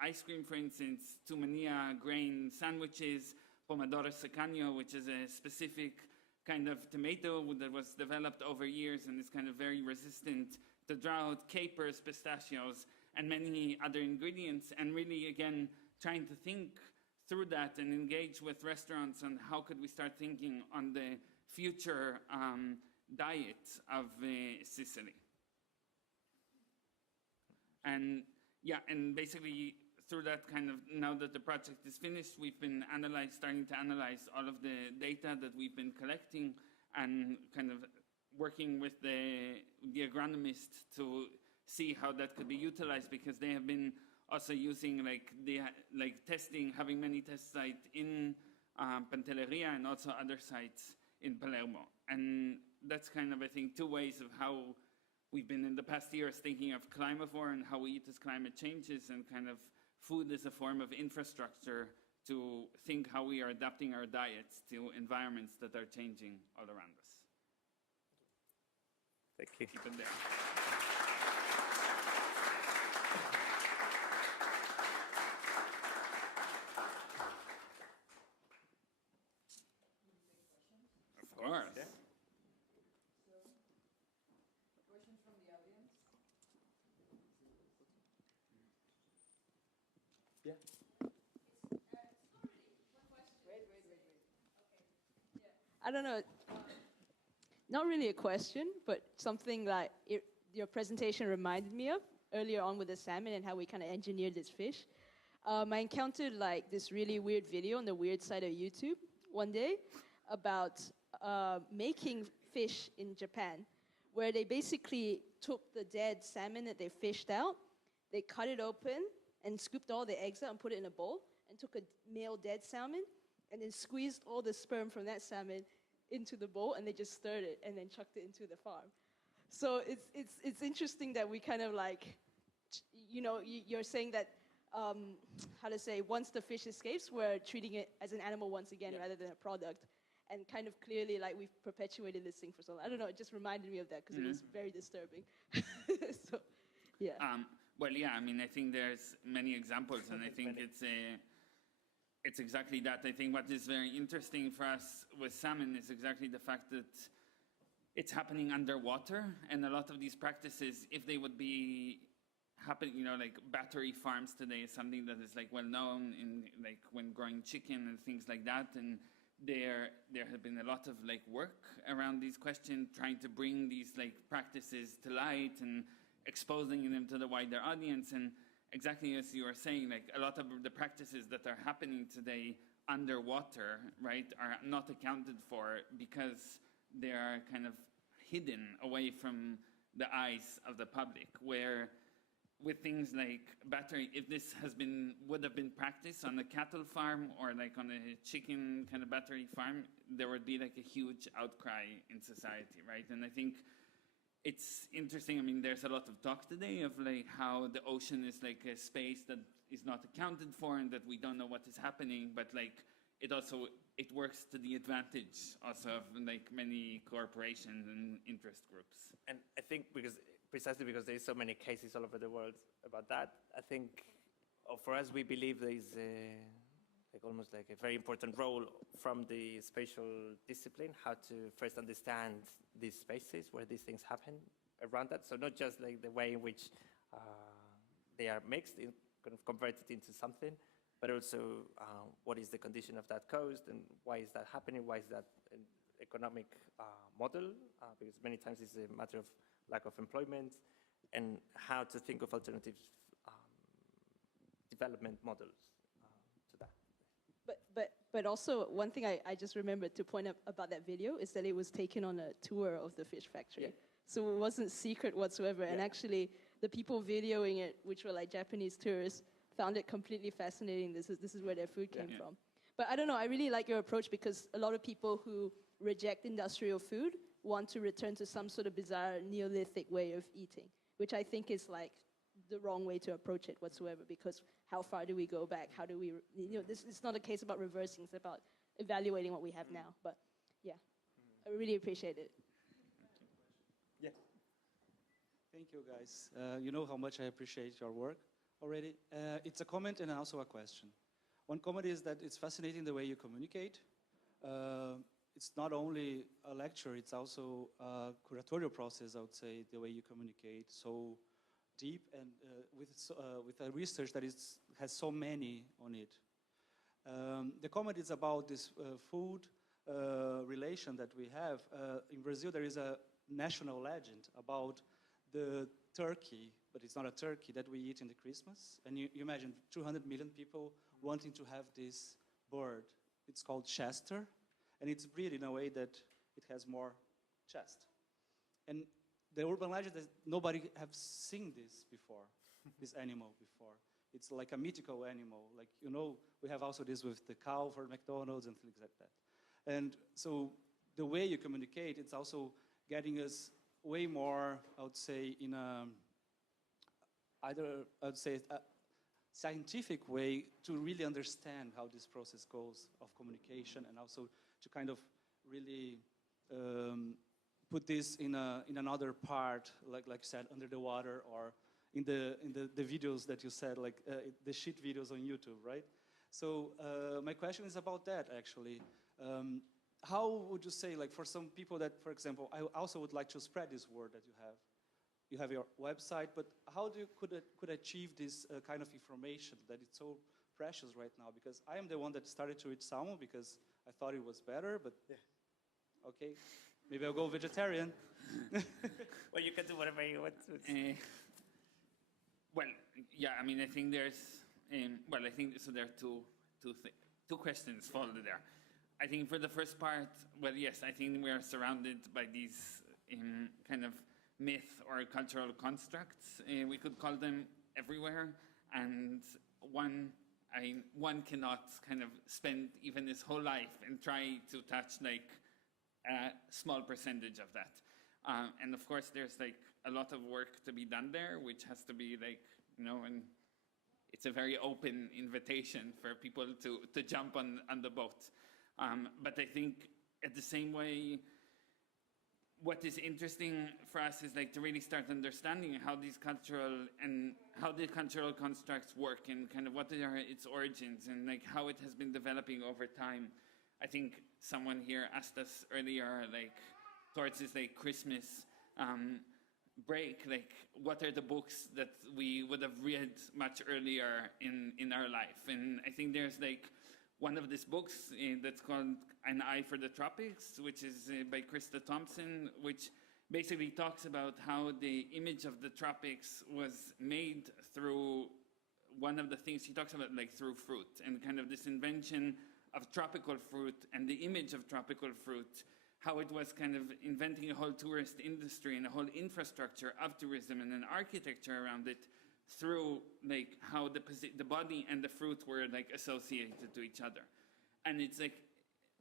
ice cream, for instance, tumania grain sandwiches, pomodoro secano, which is a specific kind of tomato that was developed over years and is kind of very resistant to drought, capers, pistachios, and many other ingredients, and really, again, trying to think through that and engage with restaurants on how could we start thinking on the future diet of Sicily. And yeah, and basically through that kind of, now that the project is finished, we've been starting to analyze all of the data that we've been collecting and kind of working with the agronomists to see how that could be utilized, because they have been also using testing, having many test sites in Pantelleria and also other sites in Palermo. And that's kind of, I think, 2 ways of how we've been in the past years thinking of CLIMAVORE and how we eat as climate changes, and kind of food is a form of infrastructure to think how we are adapting our diets to environments that are changing all around us. Thank you. Keep it there. Of course. Yeah. Questions from the audience? Yeah. I don't know, not really a question, but something like your presentation reminded me of earlier on with the salmon and how we kind of engineered this fish. I encountered like this really weird video on the weird side of YouTube one day about making fish in Japan, where they basically took the dead salmon that they fished out, they cut it open and scooped all the eggs out and put it in a bowl, and took a male dead salmon and then squeezed all the sperm from that salmon into the bowl, and they just stirred it and then chucked it into the farm. So it's interesting that we kind of like, you know, you're saying that, how to say, once the fish escapes, we're treating it as an animal once again rather than a product. And kind of clearly, like, we've perpetuated this thing for so long. I don't know, it just reminded me of that because it was very disturbing. So, yeah. Well, yeah, I mean, I think there's many examples, and I think it's exactly that. I think what is very interesting for us with salmon is exactly the fact that it's happening underwater, and a lot of these practices, if they would be happening, you know, like battery farms today is something that is like well known in like when growing chicken and things like that, and there have been a lot of like work around these questions, trying to bring these like practices to light and exposing them to the wider audience. And exactly as you were saying, like a lot of the practices that are happening today underwater, right, are not accounted for because they are kind of hidden away from the eyes of the public, where with things like battery, if this would have been practiced on a cattle farm or like on a chicken kind of battery farm, there would be like a huge outcry in society, right? And I think it's interesting. I mean, there's a lot of talk today of like how the ocean is like a space that is not accounted for and that we don't know what is happening, but like it works to the advantage also of like many corporations and interest groups. And I think precisely because there's so many cases all over the world about that, I think for us we believe there is like almost like a very important role from the spatial discipline, how to first understand these spaces where these things happen around that. So not just like the way in which they are mixed, kind of converted into something, but also what is the condition of that coast and why is that happening, why is that an economic model, because many times it's a matter of lack of employment, and how to think of alternative development models to that. But also, one thing I just remembered to point out about that video is that it was taken on a tour of the fish factory. Yeah. So it wasn't secret whatsoever. Yeah. And actually, the people videoing it, which were like Japanese tourists, found it completely fascinating. This is where their food came from. But I don't know, I really like your approach because a lot of people who reject industrial food want to return to some sort of bizarre Neolithic way of eating, which I think is like the wrong way to approach it whatsoever, because how far do we go back? How do we, this is not a case about reversing, it's about evaluating what we have now. But yeah, I really appreciate it. Yeah. Thank you, guys. You know how much I appreciate your work already. It's a comment and also a question. One comment is that it's fascinating the way you communicate. It's not only a lecture, it's also a curatorial process, I would say, the way you communicate, so deep and with a research that has so many on it. The comment is about this food relation that we have. In Brazil, there is a national legend about the turkey, but it's not a turkey, that we eat in the Christmas. And you imagine 200 million people wanting to have this bird. It's called Chester. And it's bred in a way that it has more chest. And the urban legend is nobody have seen this before, this animal before. It's like a mythical animal. Like, you know, we have also this with the cow for McDonald's and things like that. And so the way you communicate, it's also getting us way more, I would say, in a, either, I would say, scientific way to really understand how this process goes of communication, and also to kind of really put this in another part, like you said, under the water, or in the videos that you said, like the shit videos on YouTube, right? So my question is about that, actually. How would you say, like, for some people that, for example, I also would like to spread this word that you have. You have your website, but how could achieve this kind of information that it's so precious right now? Because I am the one that started to eat salmon because I thought it was better, but okay, maybe I'll go vegetarian. Well, you can do whatever you want. Well, yeah, I mean, I think there's, well, I think, so there are two questions folded there. I think for the first part, well, yes, I think we are surrounded by these kind of myth or cultural constructs. We could call them everywhere, and one cannot kind of spend even his whole life and try to touch like a small percentage of that. And of course, there's like a lot of work to be done there, which has to be like, you know, and it's a very open invitation for people to jump on the boat. But I think at the same way, what is interesting for us is like to really start understanding how these cultural constructs work, and kind of what are its origins, and like how it has been developing over time. I think someone here asked us earlier, like towards this like Christmas break, like what are the books that we would have read much earlier in our life? And I think there's like one of these books that's called An Eye for the Tropics, which is by Krista Thompson, which basically talks about how the image of the tropics was made through one of the things she talks about, like through fruit, and kind of this invention of tropical fruit and the image of tropical fruit, how it was kind of inventing a whole tourist industry and a whole infrastructure of tourism and an architecture around it, through like how the body and the fruit were like associated to each other. And it's like,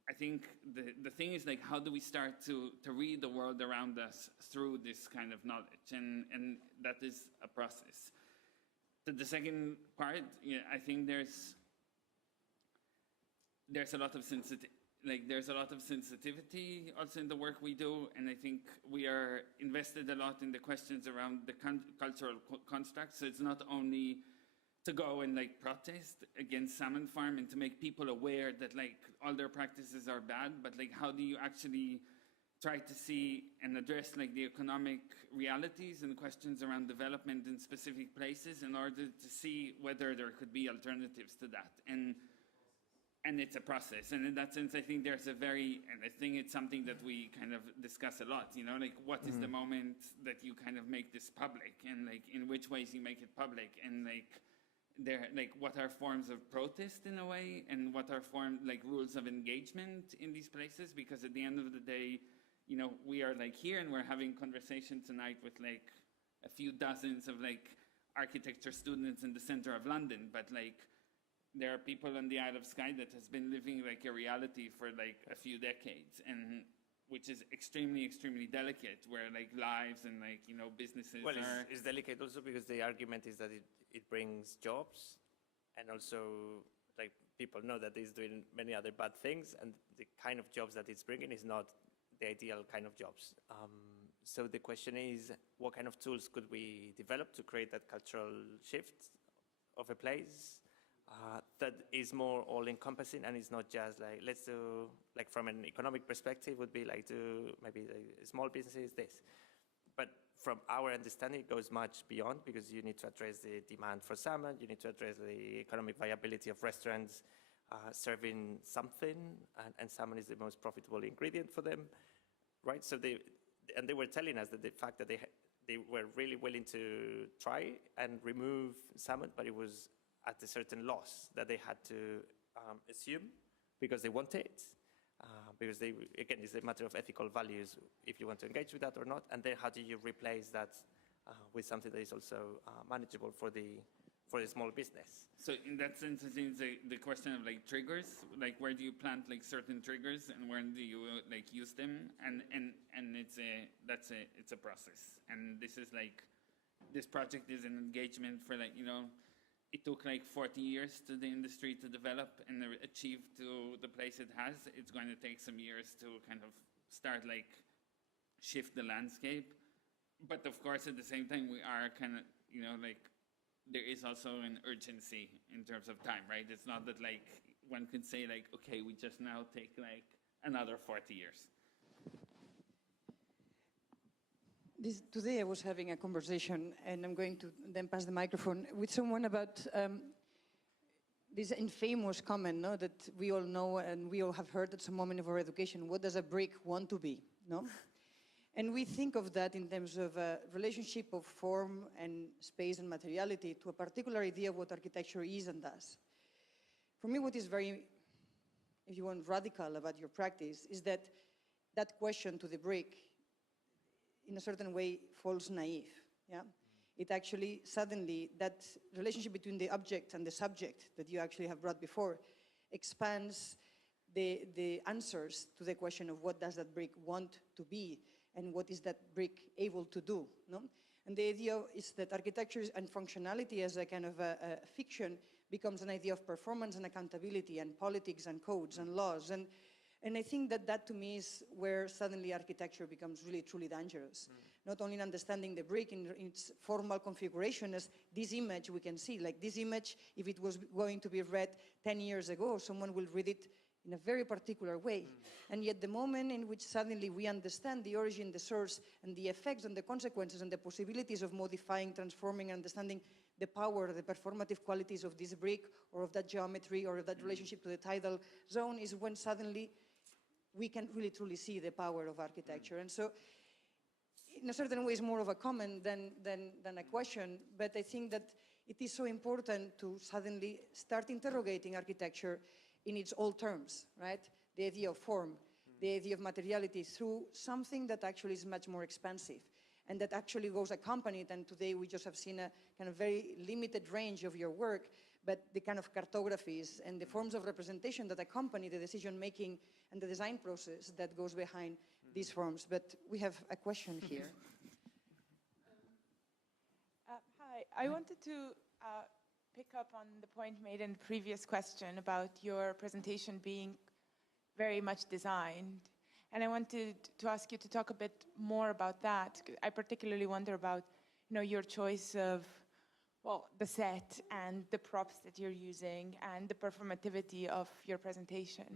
I think the thing is like, how do we start to read the world around us through this kind of knowledge? And that is a process. To the second part, yeah, I think there's a lot of sensitivity also in the work we do, and I think we are invested a lot in the questions around the cultural constructs. So it's not only to go and like protest against salmon farm and to make people aware that like all their practices are bad, but like how do you actually try to see and address like the economic realities and questions around development in specific places in order to see whether there could be alternatives to that. And it's a process. And in that sense, I think there's and I think it's something that we kind of discuss a lot, you know, like what is the moment that you kind of make this public, and like in which ways you make it public, and like what are forms of protest in a way, and what are rules of engagement in these places, because at the end of the day, you know, we are like here and we're having conversation tonight with like a few dozens of like architecture students in the center of London, but like there are people on the Isle of Skye that has been living like a reality for like a few decades, and which is extremely, extremely delicate, where like lives and like, you know, businesses are... It's delicate also because the argument is that it brings jobs, and also like people know that it's doing many other bad things, and the kind of jobs that it's bringing is not the ideal kind of jobs. So the question is, what kind of tools could we develop to create that cultural shift of a place that is more all-encompassing, and it's not just like, let's do, like from an economic perspective, would be like do maybe like small businesses, this. But from our understanding, it goes much beyond, because you need to address the demand for salmon, you need to address the economic viability of restaurants serving something, and salmon is the most profitable ingredient for them, right? So they were telling us that the fact that they were really willing to try and remove salmon, but it was at a certain loss that they had to assume because they want it, because they, again, it's a matter of ethical values if you want to engage with that or not, and then how do you replace that with something that is also manageable for the small business. So in that sense, I think the question of like triggers, like where do you plant like certain triggers and when do you like use them, and it's a process, and this is like, this project is an engagement for like, you know, it took like 40 years to the industry to develop and achieve to the place it has. It's going to take some years to kind of start like shift the landscape. But of course, at the same time, we are kind of, you know, like there is also an urgency in terms of time, right? It's not that like one could say like, okay, we just now take like another 40 years. Today I was having a conversation, and I'm going to then pass the microphone, with someone about this infamous comment, no, that we all know and we all have heard at some moment of our education: what does a brick want to be? No? And we think of that in terms of a relationship of form and space and materiality to a particular idea of what architecture is and does. For me, what is very, if you want, radical about your practice is that that question to the brick, in a certain way, falls naive. Yeah? It actually, suddenly, that relationship between the object and the subject that you actually have brought before expands the answers to the question of what does that brick want to be and what is that brick able to do. No? And the idea is that architecture and functionality as a kind of a fiction becomes an idea of performance and accountability and politics and codes and laws. And I think that that, to me, is where suddenly architecture becomes really, truly dangerous. Not only in understanding the brick in its formal configuration as this image we can see. Like this image, if it was going to be read 10 years ago, someone will read it in a very particular way. And yet the moment in which suddenly we understand the origin, the source, and the effects and the consequences and the possibilities of modifying, transforming, and understanding the power, the performative qualities of this brick or of that geometry or of that relationship to the tidal zone is when suddenly we can really truly see the power of architecture. And so, in a certain way, it's more of a comment than a question, but I think that it is so important to suddenly start interrogating architecture in its old terms, right? The idea of form, the idea of materiality through something that actually is much more expansive and that actually goes accompanied, and today we just have seen a kind of very limited range of your work, but the kind of cartographies and the forms of representation that accompany the decision-making and the design process that goes behind these forms. But we have a question here. Hi, I wanted to pick up on the point made in the previous question about your presentation being very much designed. And I wanted to ask you to talk a bit more about that. I particularly wonder about, you know, your choice of, well, the set and the props that you're using and the performativity of your presentation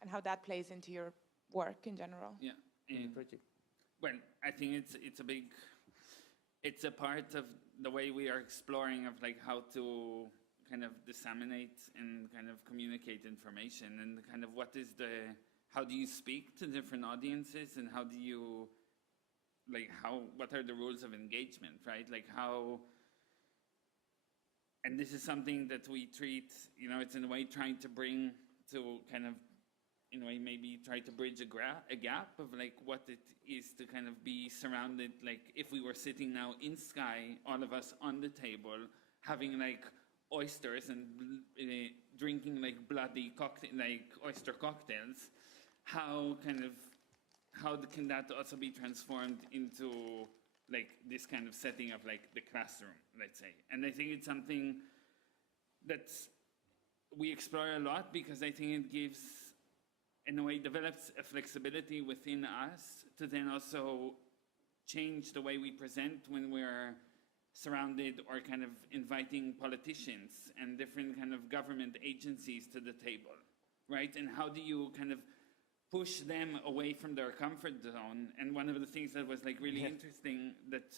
and how that plays into your work in general. Yeah. Well, I think it's a part of the way we are exploring of like how to kind of disseminate and kind of communicate information and kind of how do you speak to different audiences and how do you, like what are the rules of engagement, right? Like how, and this is something that we treat, you know, it's in a way trying to bring to kind of, in a way, maybe try to bridge a gap of like what it is to kind of be surrounded, like if we were sitting now in Sky, all of us on the table, having like oysters and drinking like bloody oyster cocktails, how can that also be transformed into like this kind of setting of like the classroom, let's say. And I think it's something that we explore a lot because I think it gives, in a way, develops a flexibility within us to then also change the way we present when we're surrounded or kind of inviting politicians and different kind of government agencies to the table, right? And how do you kind of push them away from their comfort zone? And one of the things that was like really interesting that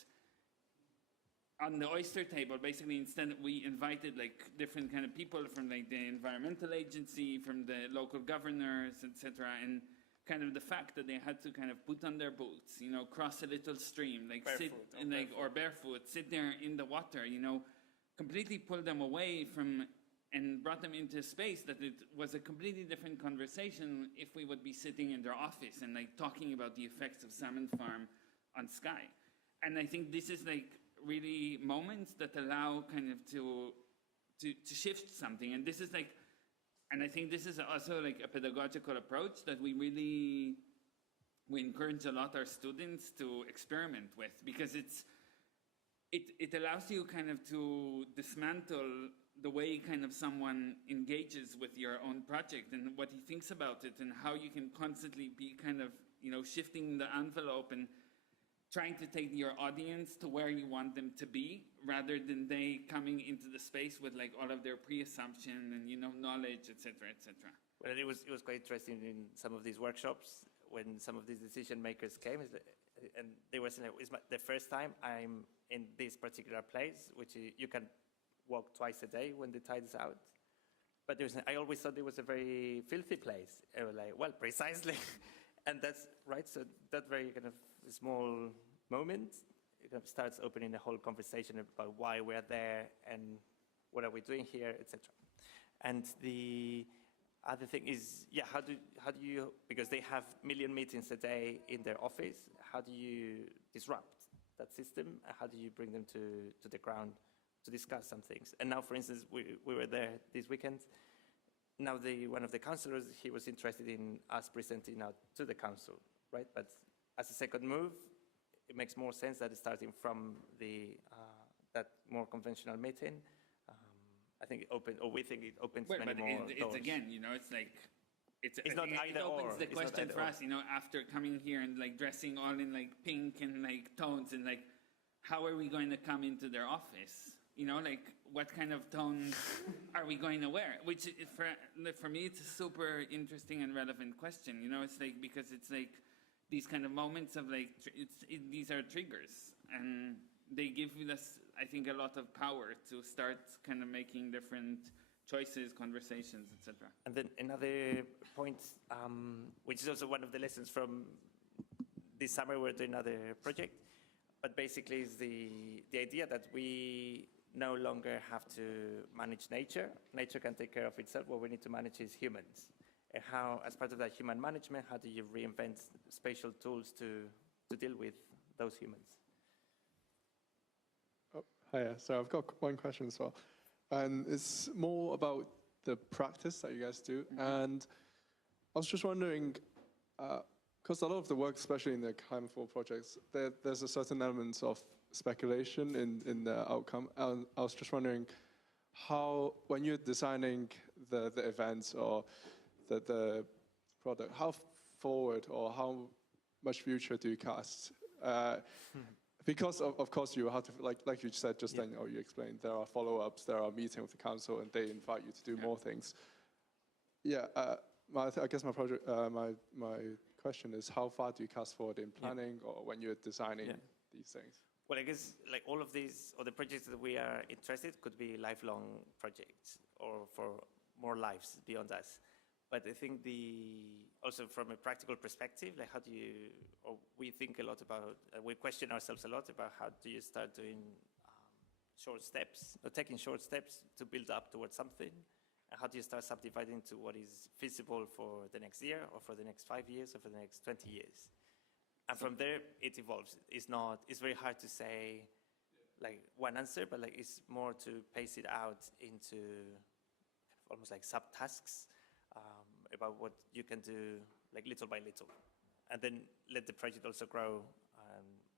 on the oyster table, basically instead we invited like different kind of people from like the environmental agency, from the local governors, etc. And kind of the fact that they had to kind of put on their boots, you know, cross a little stream, like barefoot, sit there in the water, you know, completely pull them away from and brought them into a space that it was a completely different conversation if we would be sitting in their office and like talking about the effects of salmon farm on Sky. And I think this is like really moments that allow kind of to shift something. And this is like, and I think this is also like a pedagogical approach that we encourage a lot our students to experiment with, because it allows you kind of to dismantle the way kind of someone engages with your own project and what he thinks about it and how you can constantly be kind of, shifting the envelope and trying to take your audience to where you want them to be rather than they coming into the space with like all of their pre-assumption and, knowledge, et cetera, et cetera. Well, it was quite interesting in some of these workshops when some of these decision makers came, and they were saying, it's the first time I'm in this particular place, which you can walk twice a day when the tide is out. But I always thought it was a very filthy place. I was like, well, precisely. And that's right. So that very kind of small moment, it kind of starts opening a whole conversation about why we're there and what are we doing here, etc. And the other thing is, yeah, how do you, because they have million meetings a day in their office, how do you disrupt that system? How do you bring them to the ground to discuss some things? And now, for instance, we were there this weekend. Now, one of the councillors, he was interested in us presenting out to the council, right? But as a second move, it makes more sense that starting from that more conventional meeting, I think we think it opens many more doors. It's again, it's like, it's not either or. It opens the question for us, after coming here and like dressing all in like pink and like tones and like, how are we going to come into their office? Like what kind of tones are we going to wear? Which for me, it's a super interesting and relevant question. It's like, because it's like these kind of moments of like, these are triggers and they give us, I think, a lot of power to start kind of making different choices, conversations, etc. And then another point, which is also one of the lessons from this summer, we're doing another project, but basically is the idea that we no longer have to manage nature. Nature can take care of itself. What we need to manage is humans. And how, as part of that human management, how do you reinvent spatial tools to deal with those humans? Oh, hiya. So I've got one question as well. And it's more about the practice that you guys do. Mm-hmm. And I was just wondering, because a lot of the work, especially in the CLIMAVORE projects, there's a certain element of speculation in the outcome. And I was just wondering how, when you're designing the events or the product, how forward or how much future do you cast? Because of course you have to, like you said just then, or you explained, there are follow-ups, there are meetings with the council, and they invite you to do more things. Yeah, I guess my question is, how far do you cast forward in planning or when you're designing these things? Well, I guess like all of these, or the projects that we are interested could be lifelong projects or for more lives beyond us. But I think also from a practical perspective, like how do you, or we think a lot about, we question ourselves a lot about how do you start doing short steps, or taking short steps to build up towards something, and how do you start subdividing to what is feasible for the next year, or for the next 5 years, or for the next 20 years. And from there, it evolves. It's very hard to say like one answer, but like it's more to pace it out into almost like subtasks about what you can do like little by little. And then let the project also grow.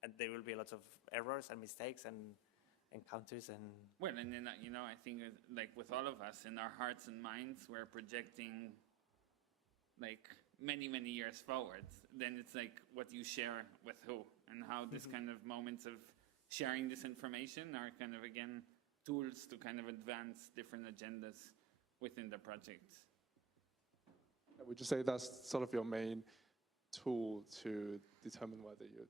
And there will be a lot of errors and mistakes and encounters and... Well, and then, I think like with all of us, in our hearts and minds, we're projecting like many, many years forward. Then it's like what you share with who, and how this kind of moments of sharing this information are kind of, again, tools to kind of advance different agendas within the project. Would you say that's sort of your main tool to determine whether you...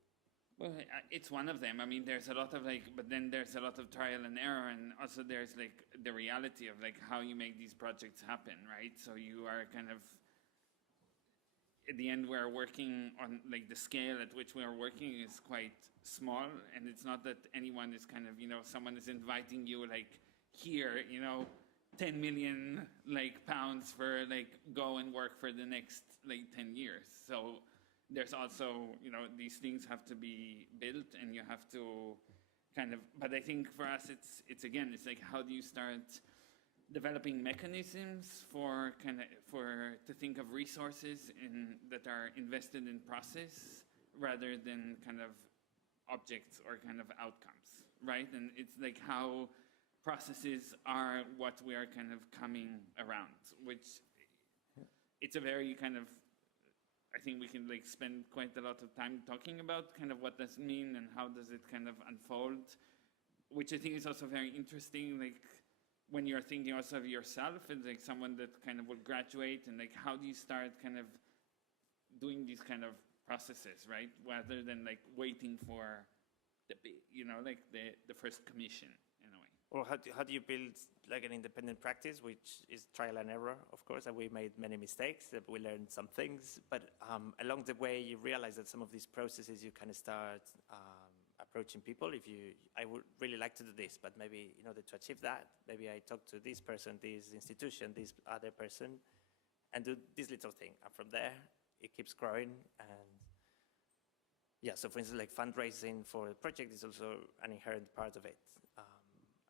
Well, it's one of them. I mean, there's a lot of but then there's a lot of trial and error, and also there's like the reality of like how you make these projects happen, right? So you are kind of, at the end, we're working on like the scale at which we are working is quite small, and it's not that anyone is kind of, someone is inviting you like here, 10 million pounds for go and work for the next 10 years. So there's also, these things have to be built, and you have to kind of, but I think for us it's again, it's like how do you start developing mechanisms to think of resources that are invested in process rather than kind of objects or kind of outcomes, right? And it's like how processes are what we are kind of coming around, which it's a very kind of, I think we can like spend quite a lot of time talking about kind of what does it mean and how does it kind of unfold, which I think is also very interesting, like when you're thinking also of yourself as like someone that kind of will graduate, and like how do you start kind of doing these kind of processes, right? Rather than like waiting for the big, you know, like the first commission in a way. Or how do you build like an independent practice, which is trial and error, of course, and we made many mistakes, we learned some things, but along the way you realize that some of these processes you kind of start approaching people. I would really like to do this, but maybe in order to achieve that, maybe I talk to this person, this institution, this other person, and do this little thing. And from there, it keeps growing. And yeah, so for instance, like fundraising for a project is also an inherent part of it.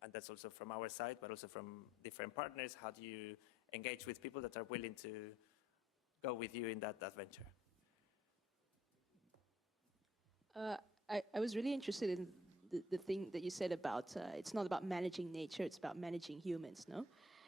And that's also from our side, but also from different partners. How do you engage with people that are willing to go with you in that adventure? I was really interested in the thing that you said about it's not about managing nature, it's about managing humans, no?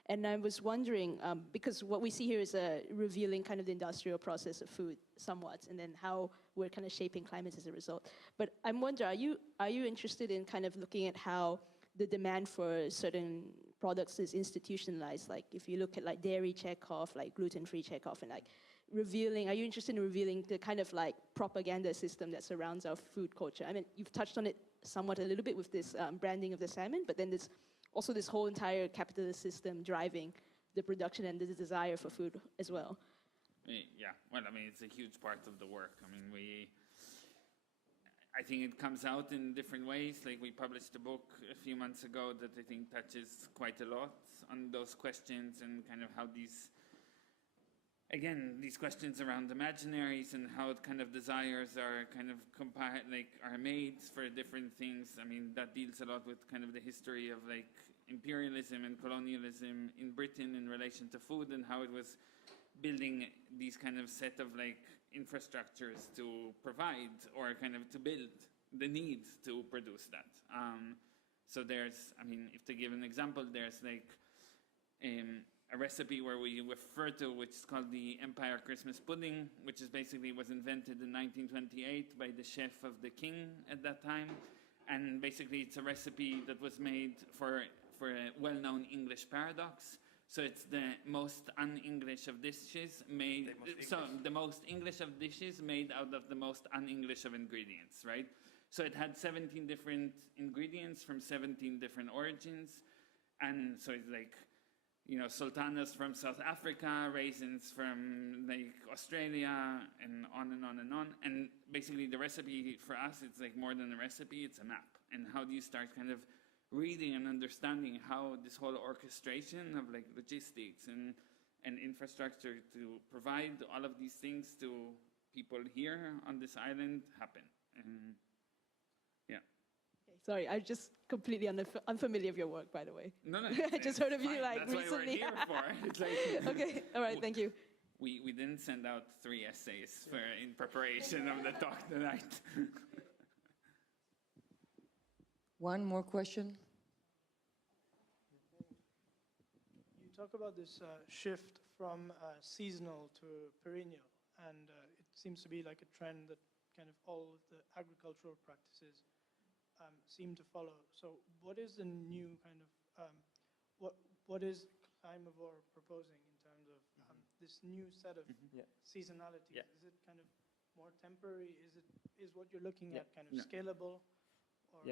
And I was wondering, because what we see here is revealing kind of the industrial process of food somewhat, and then how we're kind of shaping climates as a result. But I'm wondering, are you interested in kind of looking at how the demand for certain products is institutionalized? Like if you look at like dairy checkoff, like gluten-free checkoff, and like are you interested in revealing the kind of like propaganda system that surrounds our food culture? I mean, you've touched on it somewhat a little bit with this branding of the salmon, but then there's also this whole entire capitalist system driving the production and the desire for food as well. Yeah, well, I mean, it's a huge part of the work. I mean, I think it comes out in different ways. Like we published a book a few months ago that I think touches quite a lot on those questions and kind of how these questions around imaginaries and how kind of desires are kind of are made for different things. I mean, that deals a lot with kind of the history of like imperialism and colonialism in Britain in relation to food and how it was building these kind of set of like infrastructures to provide or kind of to build the need to produce that. So there's, I mean, if to give an example, there's like a recipe where we refer to, which is called the Empire Christmas Pudding, which is basically was invented in 1928 by the chef of the king at that time. And basically it's a recipe that was made for a well-known English paradox. So it's the most un-English of dishes made, the most English of dishes made out of the most un-English of ingredients, right? So it had 17 different ingredients from 17 different origins. And so it's like, you know, sultanas from South Africa, raisins from like Australia, and on and on and on. And basically the recipe for us, it's like more than a recipe, it's a map. And how do you start kind of reading and understanding how this whole orchestration of like logistics and infrastructure to provide all of these things to people here on this island happen. And yeah. Okay, sorry, I'm just completely unfamiliar with your work, by the way. No. I just heard of you like That's recently. That's why we're here for. It's like, okay, all right, thank you. We didn't send out 3 essays in preparation of the talk tonight. One more question. You talk about this shift from seasonal to perennial, and it seems to be like a trend that kind of all of the agricultural practices seem to follow. So what is the new kind of, what is CLIMAVORE proposing in terms of this new set of seasonalities? Yeah. Is it kind of more temporary? Is what you're looking at kind of scalable? Or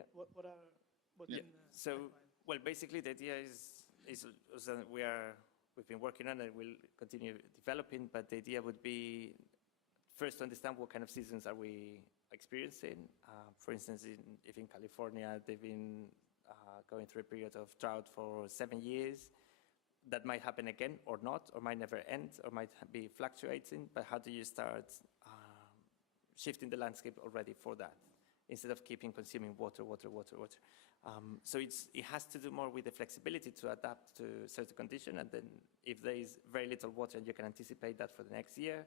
what's in the So, pipeline? well, basically the idea is that we've been working on it, we'll continue developing, but the idea would be first to understand what kind of seasons are we experiencing. For instance, if in California they've been going through a period of drought for 7 years, that might happen again or not, or might never end, or might be fluctuating, but how do you start shifting the landscape already for that, instead of consuming water. So it has to do more with the flexibility to adapt to certain conditions, and then if there is very little water and you can anticipate that for the next year,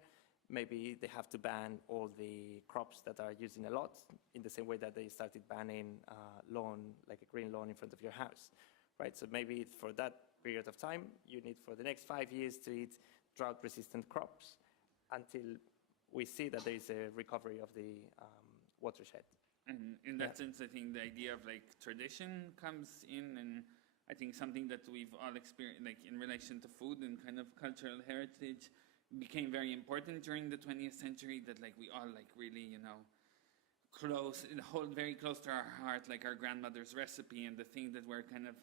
maybe they have to ban all the crops that are using a lot, in the same way that they started banning lawn, like a green lawn in front of your house, right? So maybe for that period of time, you need for the next 5 years to eat drought-resistant crops until we see that there is a recovery of the watershed. And in that sense, I think the idea of like tradition comes in, and I think something that we've all experienced, like in relation to food and kind of cultural heritage, became very important during the 20th century, that like we all like really, you know, hold very close to our heart, like our grandmother's recipe, and the thing that we're kind of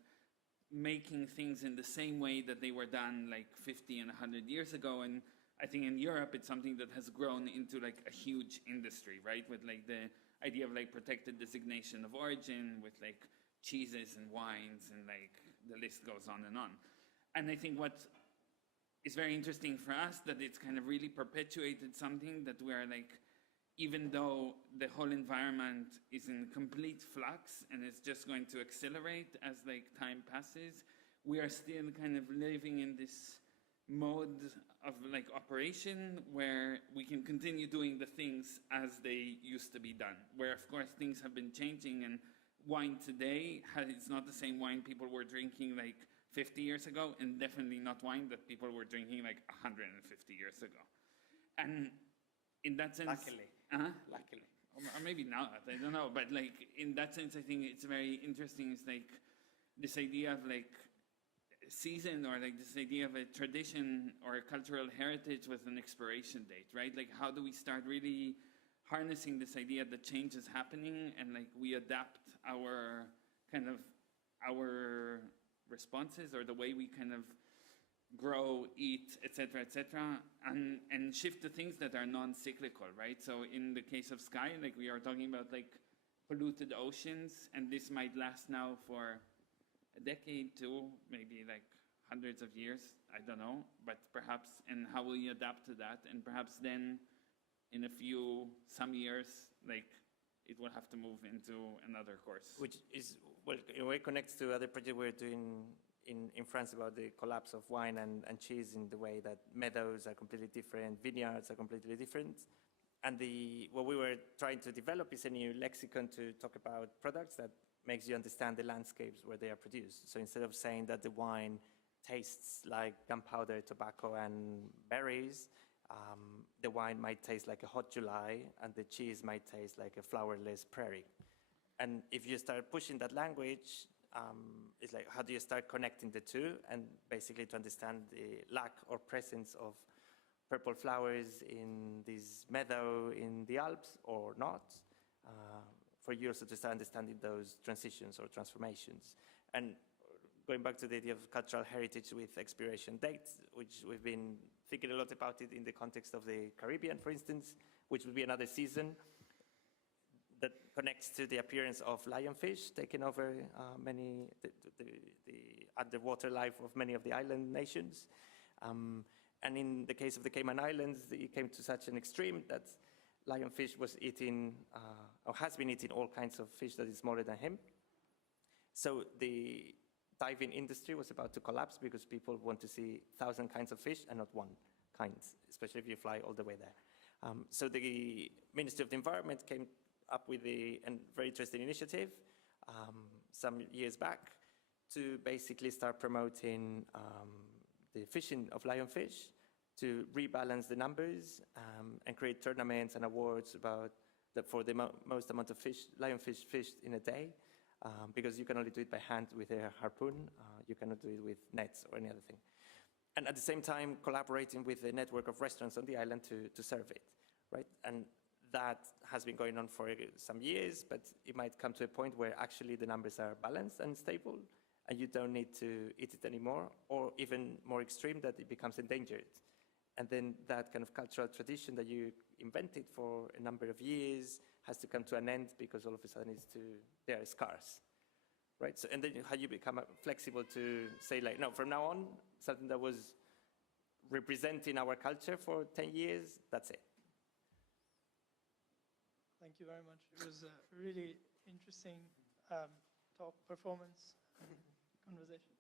making things in the same way that they were done like 50 and 100 years ago. And I think in Europe, it's something that has grown into like a huge industry, right? With like the idea of like protected designation of origin, with like cheeses and wines, and like the list goes on and on. And I think what is very interesting for us, that it's kind of really perpetuated something that we're like, even though the whole environment is in complete flux and it's just going to accelerate as like time passes, we are still kind of living in this mode of like operation where we can continue doing the things as they used to be done, where of course things have been changing, and wine today it's not the same wine people were drinking like 50 years ago, and definitely not wine that people were drinking like 150 years ago. And in that sense, luckily, or maybe not, I don't know, but like in that sense, I think it's very interesting. It's like this idea of like season, or like this idea of a tradition or a cultural heritage with an expiration date, right? Like how do we start really harnessing this idea that change is happening, and like we adapt our kind of our responses, or the way we kind of grow, eat, etc., and shift to things that are non-cyclical, right? So in the case of sky, like we are talking about like polluted oceans, and this might last now for a decade, two, maybe like hundreds of years, I don't know, but perhaps, and how will you adapt to that? And perhaps then in some years, like it will have to move into another course. Which is, well, in a way connects to other project we're doing in France about the collapse of wine and cheese, in the way that meadows are completely different, vineyards are completely different. And what we were trying to develop is a new lexicon to talk about products that makes you understand the landscapes where they are produced. So instead of saying that the wine tastes like gunpowder, tobacco, and berries, the wine might taste like a hot July, and the cheese might taste like a flowerless prairie. And if you start pushing that language, it's like, how do you start connecting the two, and basically to understand the lack or presence of purple flowers in this meadow in the Alps or not, for you also to start understanding those transitions or transformations. And going back to the idea of cultural heritage with expiration dates, which we've been thinking a lot about it in the context of the Caribbean, for instance, which would be another season that connects to the appearance of lionfish taking over the underwater life of many of the island nations. And in the case of the Cayman Islands, it came to such an extreme that lionfish was eating, or has been eating all kinds of fish that is smaller than him. So the diving industry was about to collapse because people want to see 1,000 kinds of fish and not one kind, especially if you fly all the way there. So the Ministry of the Environment came up with a very interesting initiative some years back to basically start promoting the fishing of lionfish, to rebalance the numbers and create tournaments and awards for the most amount of lionfish fished in a day, because you can only do it by hand with a harpoon. You cannot do it with nets or any other thing. And at the same time, collaborating with a network of restaurants on the island to serve it, right? And that has been going on for some years, but it might come to a point where actually the numbers are balanced and stable, and you don't need to eat it anymore, or even more extreme, that it becomes endangered. And then that kind of cultural tradition that you invented for a number of years has to come to an end, because all of a sudden they are scarce, right? So, and then how you become flexible to say, like, no, from now on, something that was representing our culture for 10 years, that's it. Thank you very much. It was a really interesting talk, performance, conversation.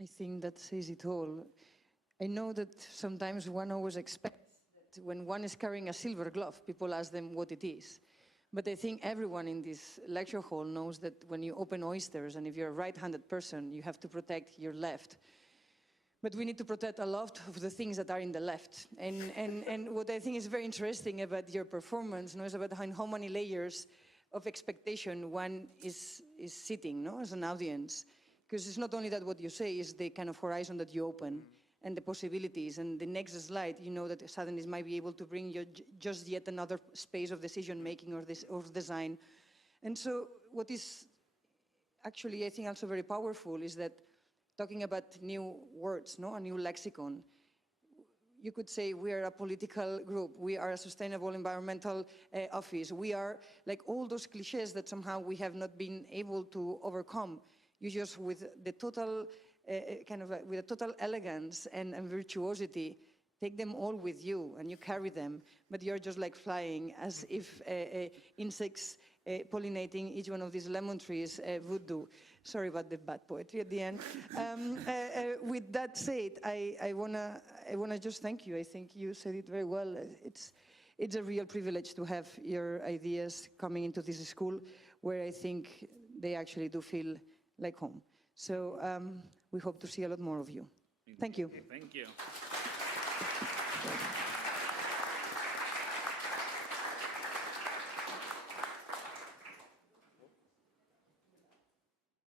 I think that says it all. I know that sometimes one always expects that when one is carrying a silver glove, people ask them what it is. But I think everyone in this lecture hall knows that when you open oysters, and if you're a right-handed person, you have to protect your left. But we need to protect a lot of the things that are in the left. And what I think is very interesting about your performance, is about how many layers of expectation one is sitting, as an audience. Because it's not only that what you say is the kind of horizon that you open and the possibilities. And the next slide, that suddenly might be able to bring you just yet another space of decision-making or design. And so what is actually, I think, also very powerful is that talking about new words, a new lexicon. You could say we are a political group, we are a sustainable environmental office, we are like all those cliches that somehow we have not been able to overcome. You just, with the total with a total elegance and virtuosity, take them all with you and you carry them, but you're just like flying as if insects pollinating each one of these lemon trees would do. Sorry about the bad poetry at the end. With that said, I wanna just thank you. I think you said it very well. It's a real privilege to have your ideas coming into this school, where I think they actually do feel like home. So we hope to see a lot more of you. Thank you. Thank you.